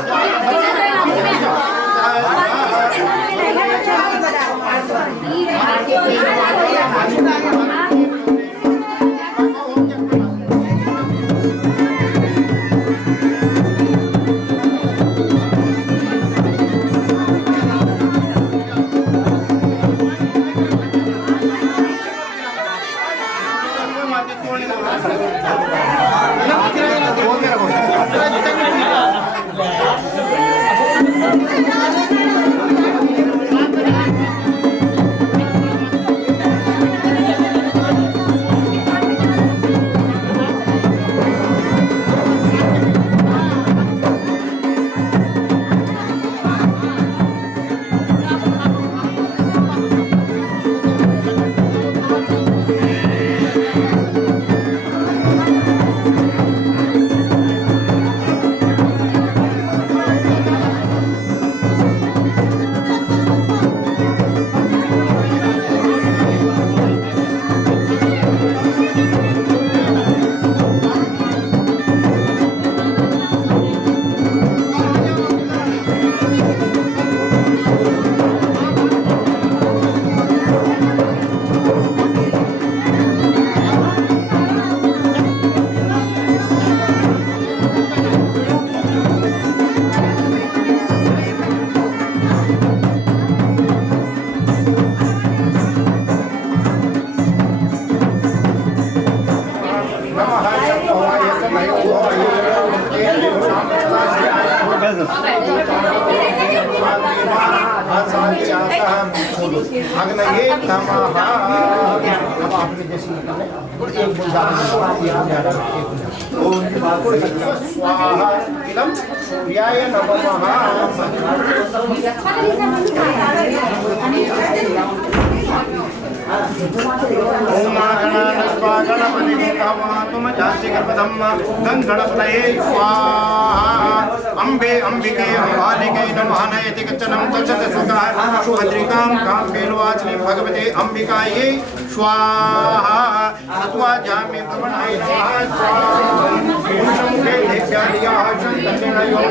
अग्नये नमः। अब आपने जैसे एक स्वाहा इदं सूर्याय नमः। ओम गणानात्वा गणपतिं कामातुम जास्तिगर्भधम्म गणपतये स्वाहा। अम्बे अम्बिके अम्बालिके नमः नयति गच्छनं गच्छति सुखः सुभद्रिकां काम्बेलवाचिनीं भगवते अम्बिकायै स्वाहा। अत्वा जामे भवनाय नमः स्वाहा। मुखे देव्यादियाः चन्दनेनयो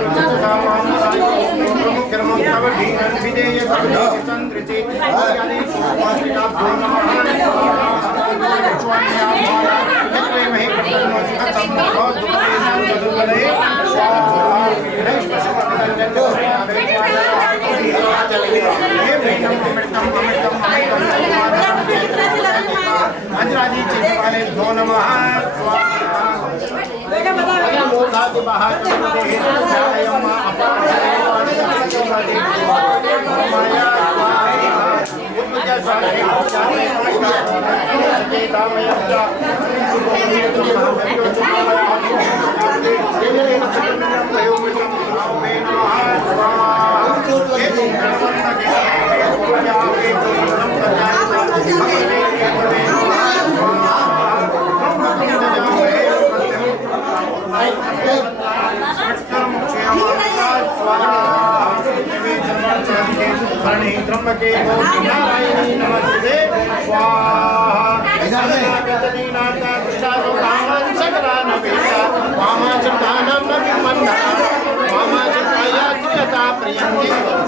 प्रमुखर्मं तव धीरं विधेय चन्द्रिते आदि सुपात्रिकाभ्यो नमः। त्र्यंबके नारायणी नमस्ते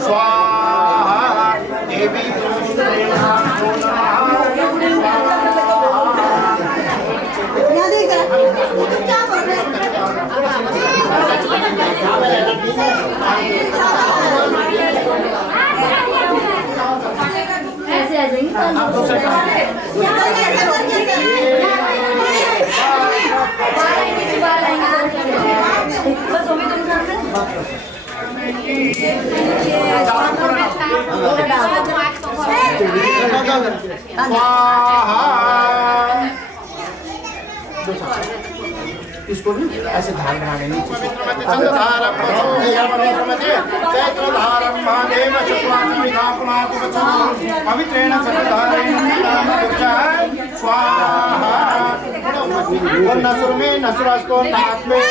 स्वाहा देवी ऐसे आ जाएंगे बस वो भी तुम सामने इसको भी ऐसे धार बना लेनी पवित्रेण स्वाहा। नसुर में नसुरास को नाक में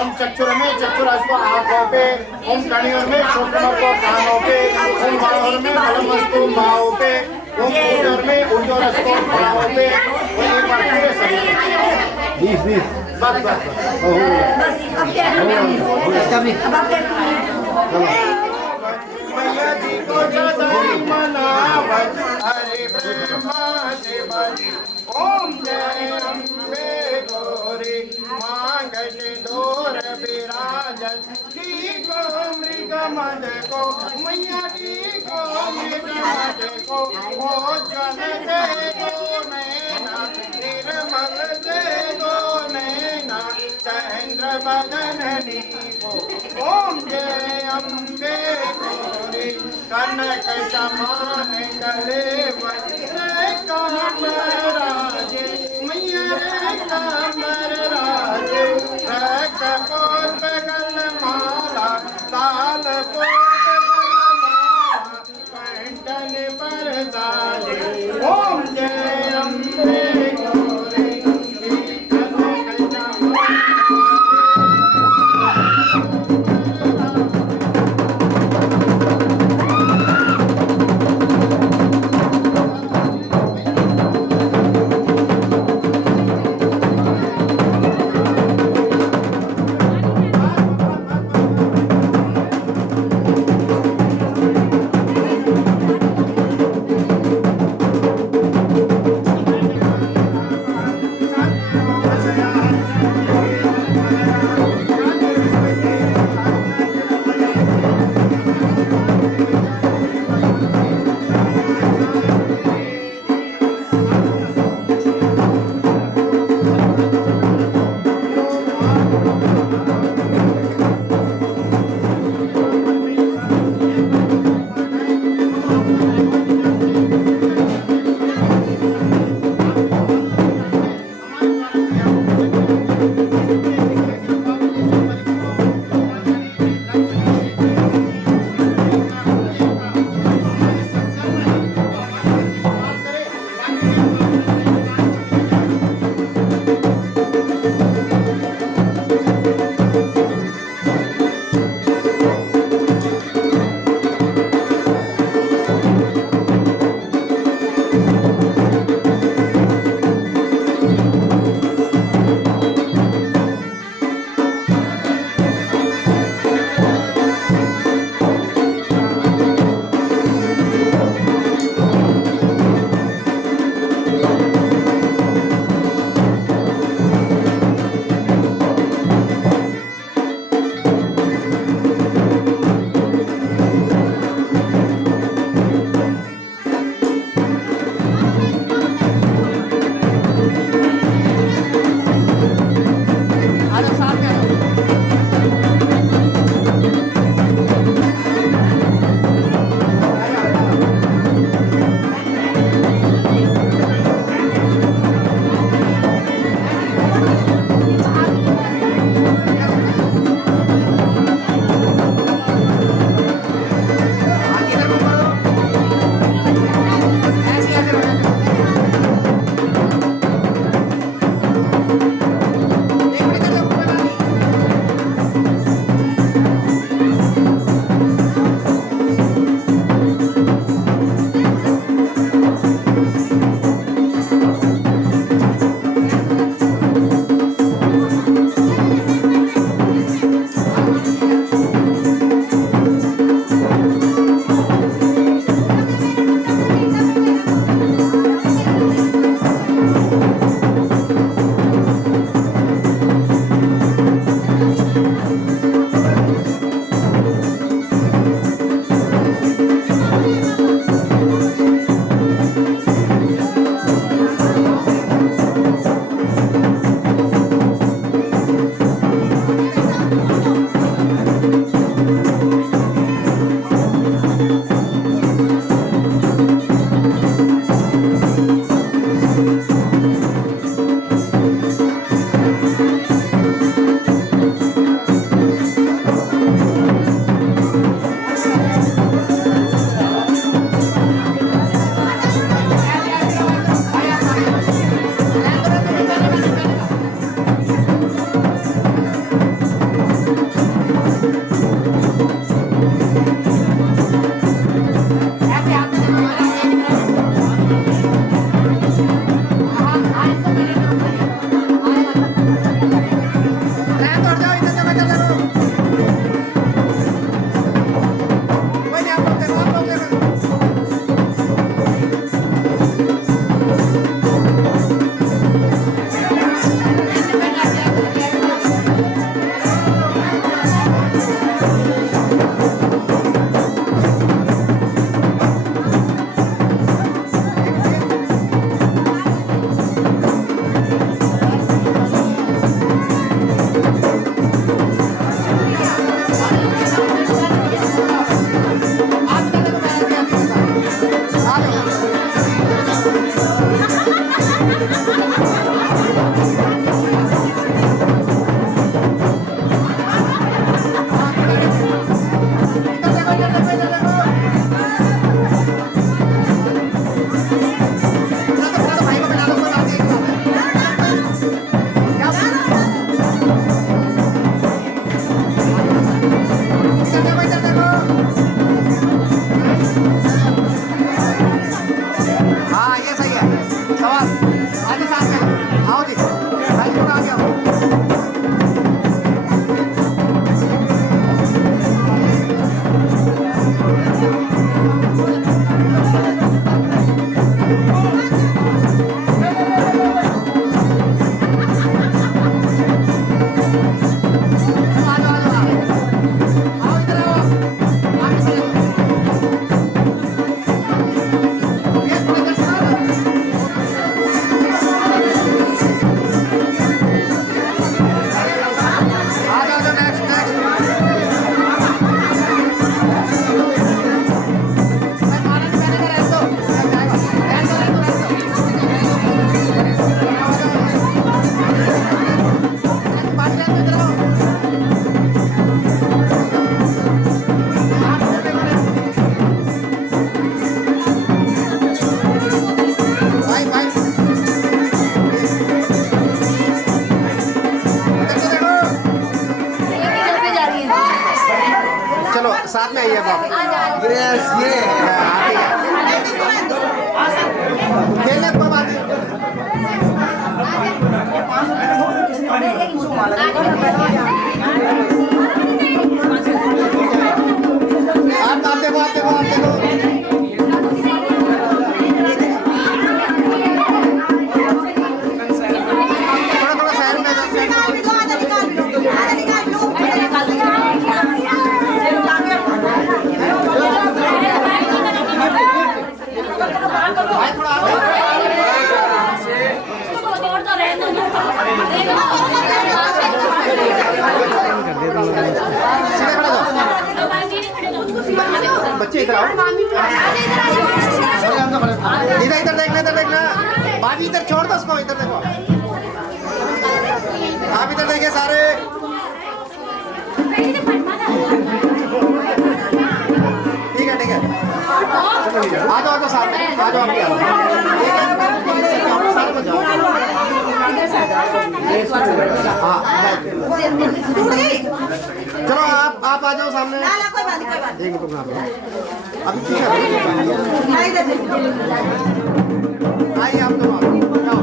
ओम चक्षुर में चक्षुरास्व आंखों पे, ओम कणियों में शुक्रमर को कानों पे, ओम बाहोर में बलमस्तु बाहों पे, ओम उदर में उदरस्तु बाहों पे, और एक बार पूरे शरीर में। बस बस मैया जी को सदाई मनावत हरे ब्रह्मा से बली। ओम जय अम्बे गौरी मांगट डोर विराजत की को मृग मद को मैया की को मृग मद को ओ जल दे गो नैना निर्मल दे गो नैना चंद्र बदन को। ओम जय अम्बे गौरी कनक समान गले वज्र कांबर राजे मैया रे कांबर राजे रक्त पुष्प गल माला लाल पुष्प गल माला कंठन पर डाले। ओम जय अम्बे गौरी कनक समान चलो साथ में आइए अब आप। यस ये खेलने को बात आप देखो आप देखो आप देखो। थोड़ा साइड में बच्चे इधर आओ, इधर इधर देखना, इधर देखना। भाभी इधर छोड़ दो उसको, इधर देखो आप, इधर देखिए सारे। ठीक है ठीक है, आ जाओ सामने, आ जाओ सारे बच जाओ। चलो आप आ जाओ सामने। एक मिनट अभी ठीक है, आइए आप लोग जाओ।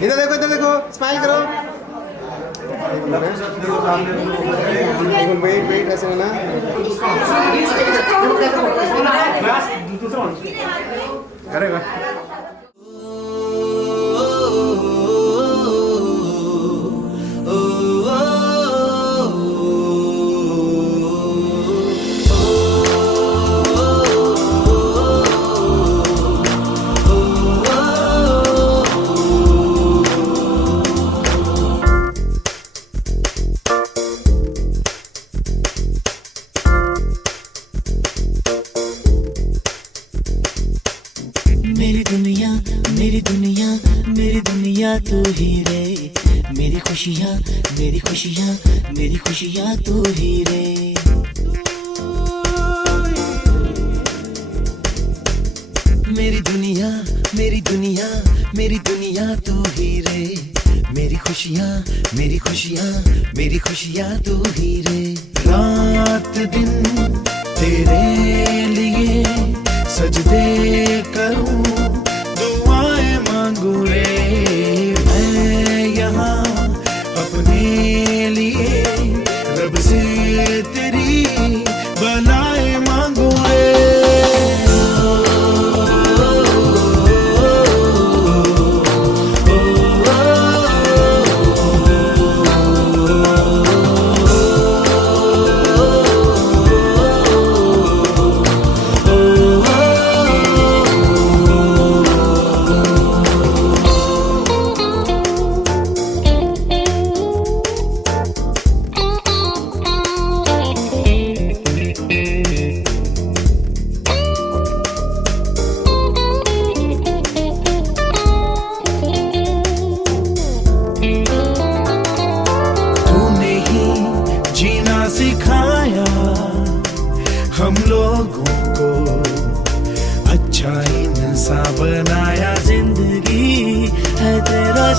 इधर देखो स्माइल करो। वेट ऐसे ना करेगा। मेरी दुनिया मेरी दुनिया मेरी दुनिया तू ही रे, मेरी खुशियाँ मेरी खुशियाँ मेरी खुशियाँ तू ही रे। मेरी दुनिया मेरी दुनिया मेरी दुनिया तू ही रे, मेरी खुशियाँ मेरी खुशियाँ मेरी खुशियाँ तू ही रे। रात दिन तेरे लिए सजदे करूं, दुआएं मांगू रे मैं यहाँ अपने लिए, रब से तेरी बनाए मांगू रे।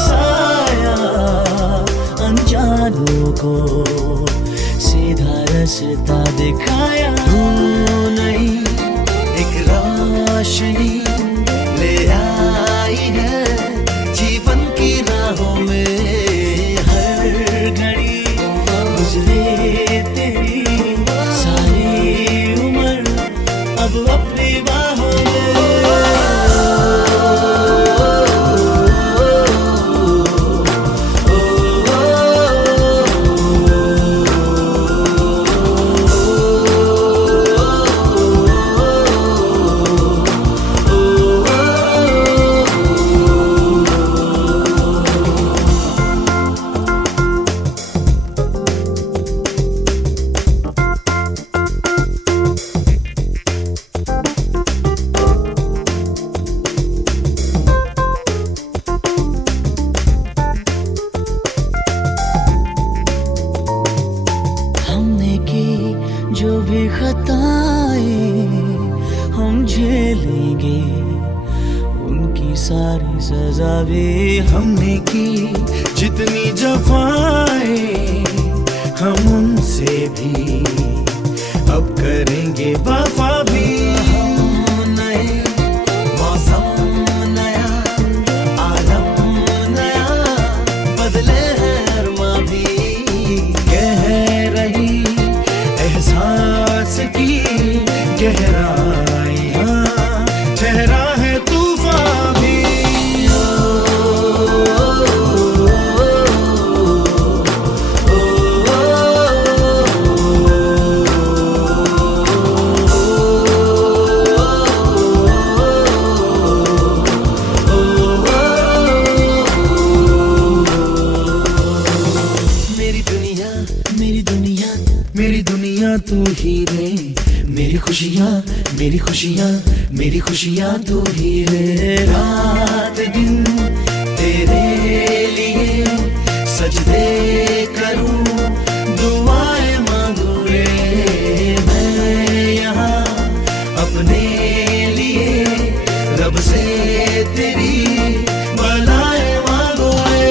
हंसाया अनजानों को, सीधा रास्ता दिखाया। तू नहीं एक रोशनी ले आई है जीवन की राहों में, हर घड़ी गुजरे तेरी सारी उम्र अब अपनी बाहों जो भी खताएं हम झेलेंगे, उनकी सारी सजा भी हमने की। जितनी जफाएं हम उनसे भी अब करेंगे वफा भी। नए मौसम नया, आलम नया, बदले हैं अरमा भी। कह रही एहसास की गहराइयां, चेहरा है तूफान भी। मेरी दुनिया, मेरी दुनिया, मेरी दुनिया तू ही रे। मेरी खुशियाँ, मेरी खुशियाँ, मेरी खुशियाँ तू ही रे। रात दिन तेरे लिए सजदे करूं, दुआएं मांगू रे। मैं यहाँ अपने लिए रब से तेरी भलाएं मांगू रे।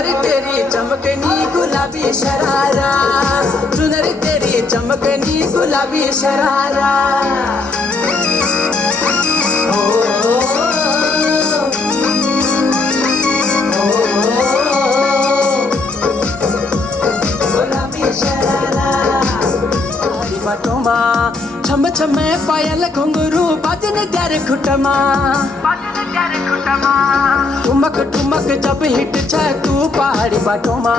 चुनरी तेरी चमकनी गुलाबी शरारा, चुनरी तेरी चमकनी गुलाबी शरारा। बाटोमा छम छम पायल घुंघरू बाजन त्यारे खुटमा, ठुमक ठुमक जब हिट छ तू पहाड़ी बाटोमा,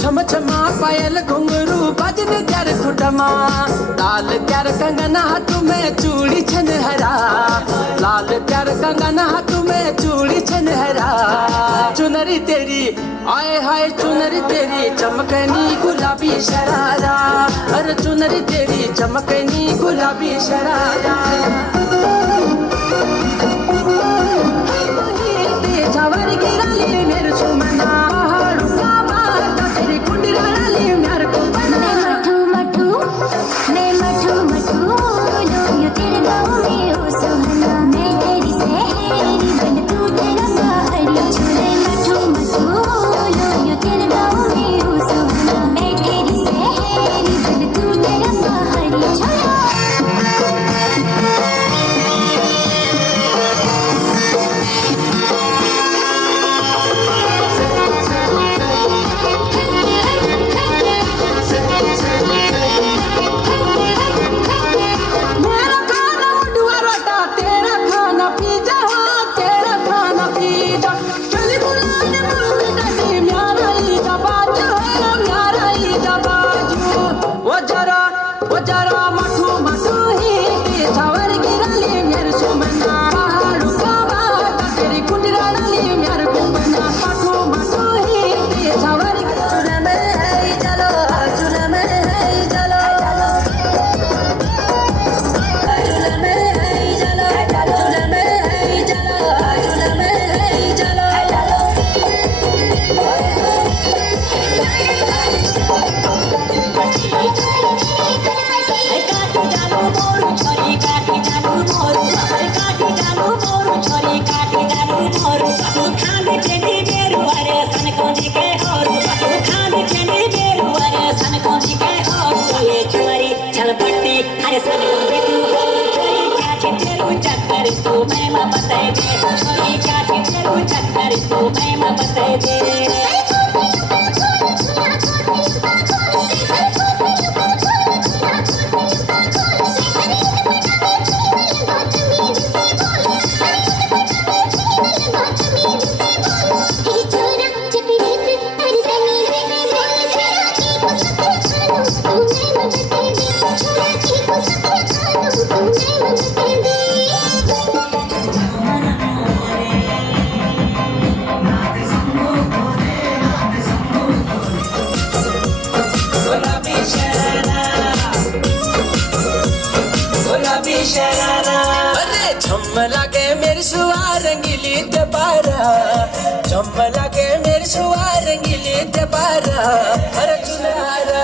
छम छम पायल घुंघरू बाजन त्यारे खुटमा। लाल त्यार कंगन हाथ में चूड़ी छन हरा, लाल त्यार कंगन हाथ में चूड़ी छन हरा। चुनरी तेरी आए हाय चुनरी तेरी चमकनी गुलाबी शरारा, अरे चुनरी तेरी चमकनी गुलाबी शरारा। जावर गिराली मेरे सुमना हाड़ूंगा बाता तेरी कुंडराली मेरे को बना। मैं मठू मठू लो तेरे गाँव में हो सुहाना, मैं तेरी सहेली बन तू तेरा पहाड़ी छोरे। मठू मठू लो तेरे गाँव में हो सुहाना, मैं तेरी सहेली बन तू तेरा पहाड़ी छोरा। अरे झम लागे मेरी सुआ रंगीली दबारा, झम लागे मेरी सुआ रंगीली दबारा। अरे चुनारा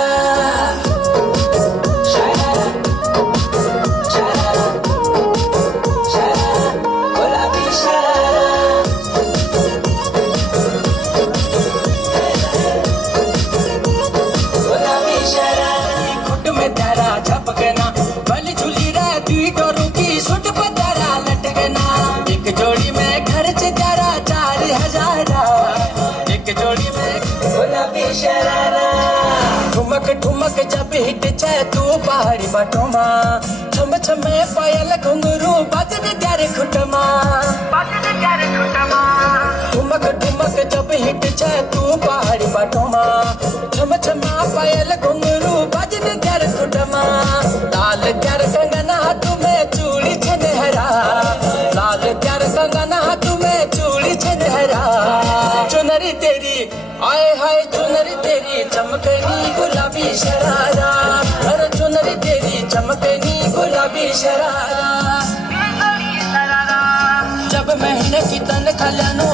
ठुमक ठुमक जब हिट जाए तू पहाड़ी बाटोमा, छम छम पायल घुंघरू बाजन त्यारे खुटमा, ठुमक ठुमक जब हिट जाए तू पहाड़ी बाटोमा, छम छम पायल घुंघरू बाजन त्यारे खुटमा। लाल त्यार कंगन हाथ में चूड़ी छन हरा, लाल त्यार कंगन हाथ में चूड़ी छन हरा। चुनरी तेरी आए हाय चुनरी तेरी चमकनी गुलाबी शरारा, अरे चुनरी तेरी चमकनी गुलाबी शरारा। जब महीने की तनख्वाह लानो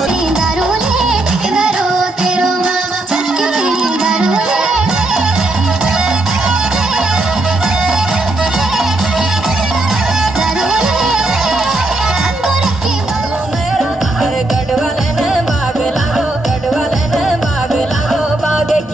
गढ़वाले ने बाग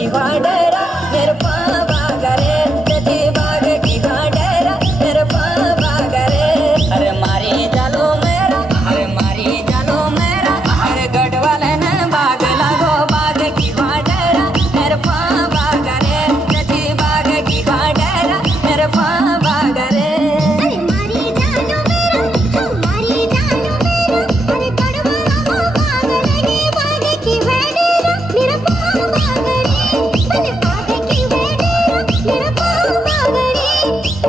की वाडरा मेरे पावा करे तेरी बाग की वाडरा मेरे पावा करे अरे मारी जालो मेरा अरे मारी जालो मेरा अरे गढ़वाले ने बाग लागो बाग की वाडरा मेरे पावा करे तेरी बाग की वाडरा मेरे पावा करे अरे मारी जानो मेरा मारी जानो मेरा अरे कड़वा वो बाग लगे बाग की वेडेरा मेरा पाव बागरे अरे बाग की वेडेरा मेरा पाव बागरे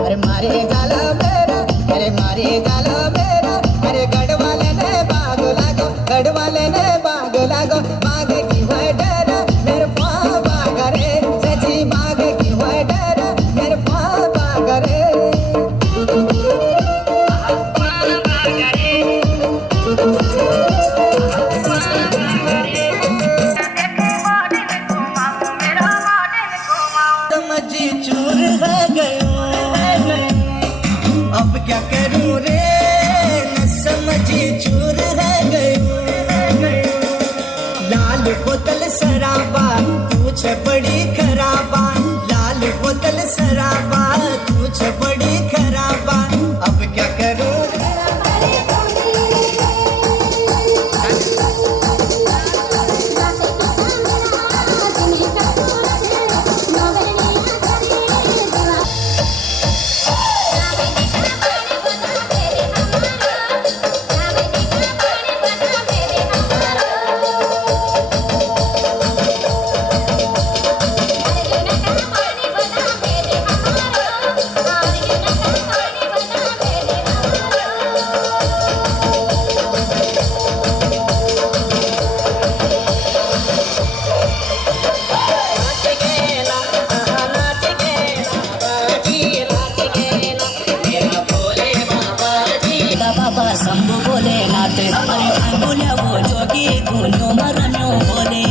अरे मारे जाला मेरा अरे मारे जाला मेरा अरे गढ़वाले ने बाग लागो गढ़वाले ने बाग लागो बाग की वडरा मेरे पाव बागरे सची बाग की वडरा मेरे पाव बागरे समझी चूर है गयो अब क्या करूं रे न समझी चूर है गयो लाल बोतल शराबा तुझ बड़ी खराबा लाल बोतल शराबा तुझ बड़ी खराबा अब क्या करूं बाबा शंभु बोले नाथ अरे बोले वो जोगी गुनो मरनो बोले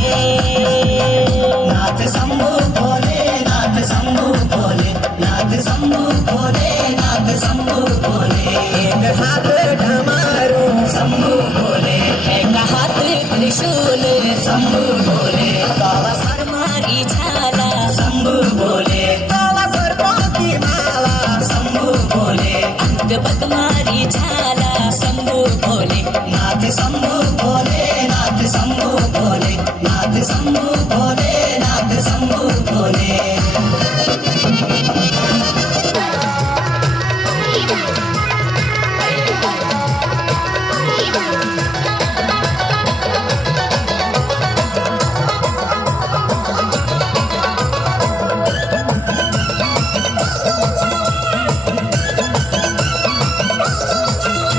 नाथ शंभु बोले नाथ शंभु बोले नाथ शंभु बोले नाथ शंभु बोले एक हाथ ढमारू शंभु बोले एक हाथ त्रिशूल शंभु बोले काला सर मारी छाला शंभु बोले काला सर की माला शंभु बोले अंक बदमारी छाला शंभु बोले नाथ शंभु बोले नाथ शंभु बोले नाथ शंभु बोले नाथ शंभु बोले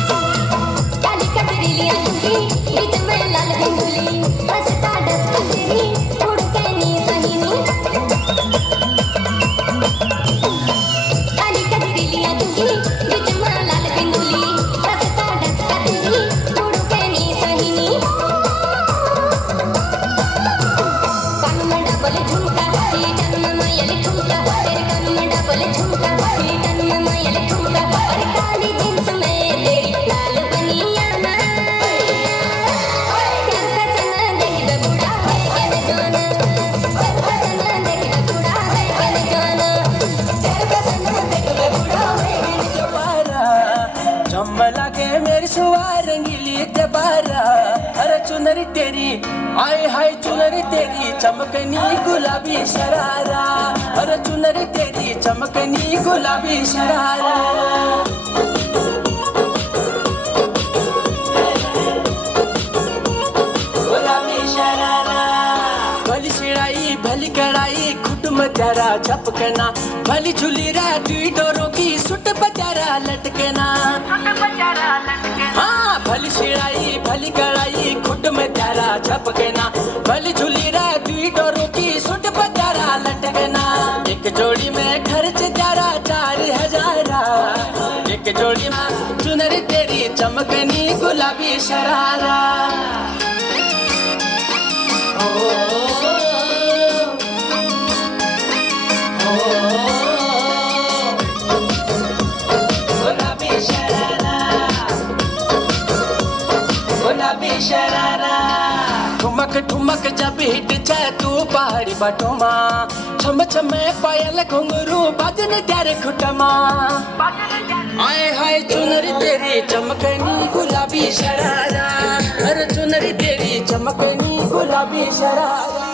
काली कजरीलिया की बीच में लाल गंगुली हंसता दस कजरी उड़ के नी सहीनी काली कजरीलिया की बीच में लाल गंगुली हंसता दस कजरी उड़ के नी सहीनी कान में डबल झुमका जन्म मायली ठुमका तेरे कान में डबल झुमका जन्म मायली ठुमका और काली जींस में तेरी लाल बनिया ना प्यार का चना देखिए बूढ़ा है कहने जाना प्यार का चना देखिए बूढ़ा है कहने जाना प्यार का चना देखिए बूढ़ा है कहने बारा चम्बला के मेरी सुवार रंगीली दबारा अरे चुनरी तेरी आय हाय चुनरी तेरी चमकनी गुलाबी शरारा अरे चुनरी तेरी चमकनी गुलाबी शरारा गुलाबी शरारा भली सिड़ाई भली कड़ाई कुटुम त्यारा झपकना भली झुली रा दुई डोरों की सुट बजारा लटकना हाँ भली सिड़ाई भली कड़ाई खुट में त्यारा झपकना भली झुली रा दुई डोरों की सुट बजारा लटकना एक जोड़ी में खर्च त्यारा 4,000 एक जोड़ी में चुनरी तेरी चमकनी गुलाबी शरारा ठुमक ठुमक जब हिट जाए तू पहाड़ी बटोमा छम छमे पायल घुंघरू बाजन त्यारे खुटमा आए हाय चुनरी तेरी चमकनी गुलाबी शरारा अरे चुनरी तेरी चमकनी गुलाबी शरारा